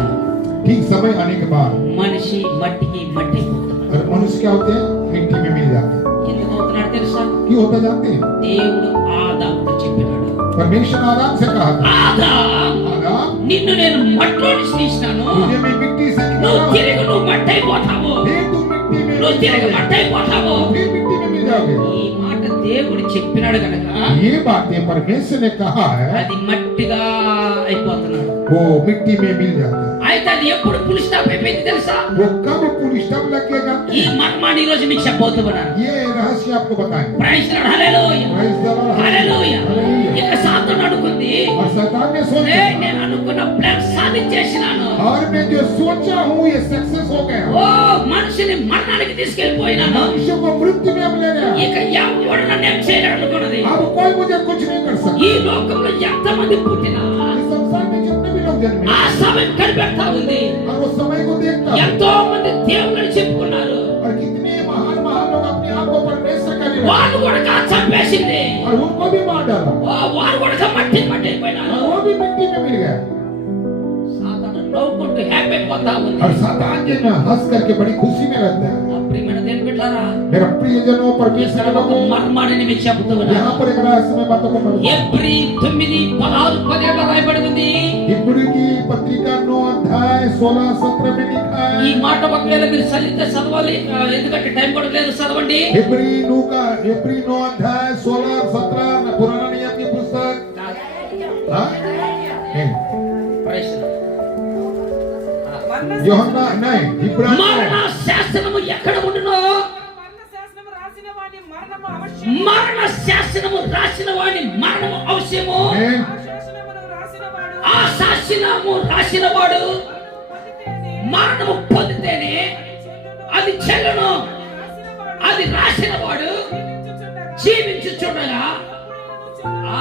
ठीक समय आने के बाद మనిషి మట్టికి మట్టి అయిపోతున్నాడు. और मनुष्य क्या होते हैं, मिट्टी में मिल जाते हैं। ఎందుకు అవుతున్నాడు తెలుసా? क्यों होता जाते हैं, దేవుడు ఆదాముతో చెప్పినాడు, परमेश्वर आदम से कहा था, ఆదాం आदम నిన్ను నేను మట్టిలో నుంచి తీసినాను, तुझे मैं मिट्टी से నువ్వు निकाला, తిరిగి నువ్వు మట్టి అయిపోతావు, फिर तुम मिट्टी में నువ్వు मिल తిరిగి जाओगे, మట్టి అయిపోతావు. फिर मिट्टी में मिल जाओगे। ఈ మాట దేవుడు చెప్పినాడు కనుక ये बातें परमेश्वर ने कहा है, అది మట్టిగా అయిపోతున్నాడు. वो मिट्टी में मिल जाता है। అయితే అది ఎప్పుడు పులి స్టాప్ అయిపోయింది తెలుసా? वो कब पुल स्टॉप लगेगा, ఈ మర్మాన్ని ఈ రోజు మీకు చెప్పబోతున్నాను. ये रहस्य आपको बताएंगे। Praise lord, hallelujah, Praise the Lord. Hallelujah. Hallelujah. ఇక సాతాను అనుకుంది, और शैतान ने सोचा, "ఏయ్, నేను అనుకున్న ప్లాన్ సాధించేసినాను, और मैं जो सोचा हूँ ये सक्सेस हो गया, ఓ మనిషిని మరణానికి తీసుకెళ్లిపోయినాను, मनुष्य को मृत्यु में अब ले गया, ఇక ఎవడు నన్ను ఏం చేయలేడు అనుకున్నది. अब कोई मुझे कुछ नहीं कर सकता। ఈ లోకంలో ఎంతమంది పుట్టినా इस संसार में जितने भी लोग जन्मे ఆ సమయం కనిపెడతా ఉంది. और वो समय को देखता है, ఎంతో మంది దేవుళ్ళని చెప్పుకున్నారు, और कितने महान महान लोग अपने आप को परमेश्वर का निर्माण, వాళ్ళు కూడా చంపేసింది, और उनको भी मार डाला, వారు కూడా మట్టి మట్టి అయిపోయినారు. और वो भी मिट्टी में मिल गया। సాతాను నవ్వుకుంటూ హ్యాపీ అయిపోతా ఉంది. और शैतान जो है हंस करके बड़ी खुशी में रहता है। నా ప్రియమైన దేవుని బిడ్డలారా, मेरा प्रियजनों, परमेश्वर ఇక్కడ के ఒక लोगों, మర్మాన్ని మీకు చెబుతూ ఉన్నాను. यहाँ पर एक रहस्यमय बातों को मैं ఎబ్రీ 9:16-17 రాయబడి ఉంది. हिब्रू की पत्रिका 9 अध्याय 16-17 में लिखा ఈ है। మాట ఒకవేళ మీరు చదివితే చదవాలి, ఎందుకంటే టైం కూడా లేదు, చదవండి. हिब्री 9 अध्याय 16-17 पुराना नियम की पुस्तक। हाँ? नहीं, ప్రైజ్ లార్డ్. యోహన్నా नहीं, इब्रानी మరణ శాసనము ఎక్కడ ఉండునో, మరణ శాసనము రాసిన వాడి మరణము అవశ్యము, में ఆ శాసనము రాసిన వాడు మరణము పొందితేనే అది చెల్లును, అది రాసిన వాడు జీవించుచుండగా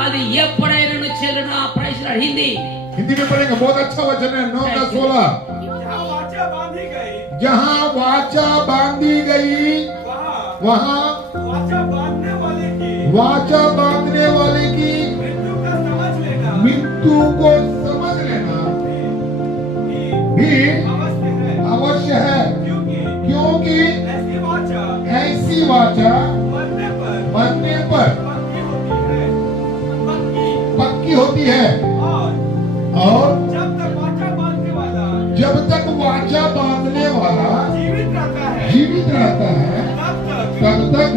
అది ఎప్పుడైనా చెల్లును. Praise lord. హిందీ हिंदी में पढ़ेंगे, बहुत अच्छा वचन है। 9 का 16, जहाँ वाचा बांधी गई, जहाँ वाचा बांधी गई वहाँ वाचा बांधने वाले की वाचा बांधने वाले की मृत्यु का समझ लेना, मृत्यु हेतु को समझ लेना भी अवश्य है, क्योंकि ऐसी वाचा मरने पर पक्की होती है और जब तक वाचा बांधने वाला जीवित रहता है तब तक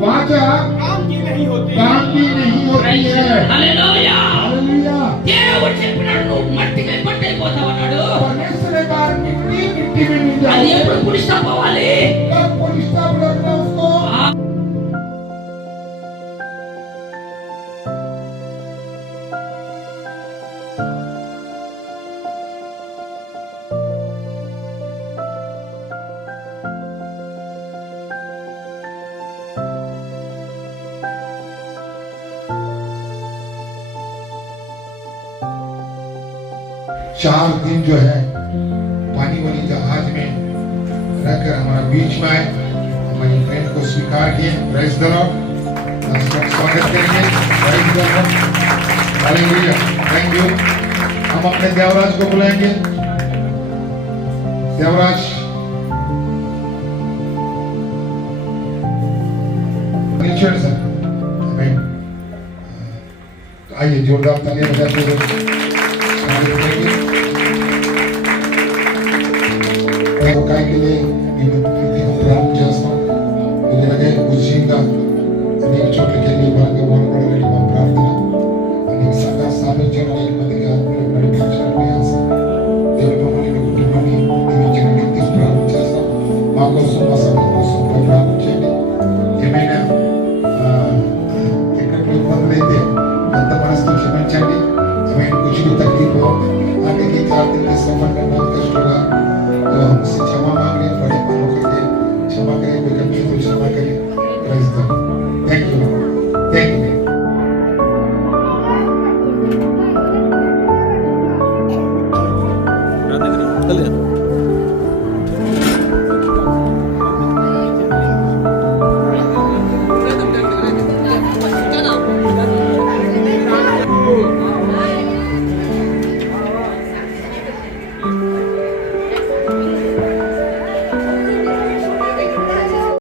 वाचा काम की नहीं होती है। Hallelujah hallelujah. దేవుడు చెప్పినాడు నువ్వు మట్టికి పట్టైపోతావు అన్నాడు परमेश्वर ने कहा मिट्टी मिट्टी में मिल అది जाओगे। ఎప్పుడు పులిసిపోవాలి कब पुलिस स्टाफ रखना उसको? चार दिन जो है पानी वाली जहाज में रहकर हमारा बीच में आए, हमारी फ्रेंड को स्वीकार किए। Praise the Lord. सबका स्वागत करेंगे। Praise the Lord. Hallelujah. Thank you. हम अपने देवराज को बुलाएंगे। देवराज नीचे सर। आमीन। आइए जोरदार तालियां बजाते हुए स्वागत करेंगे। और काय के लिए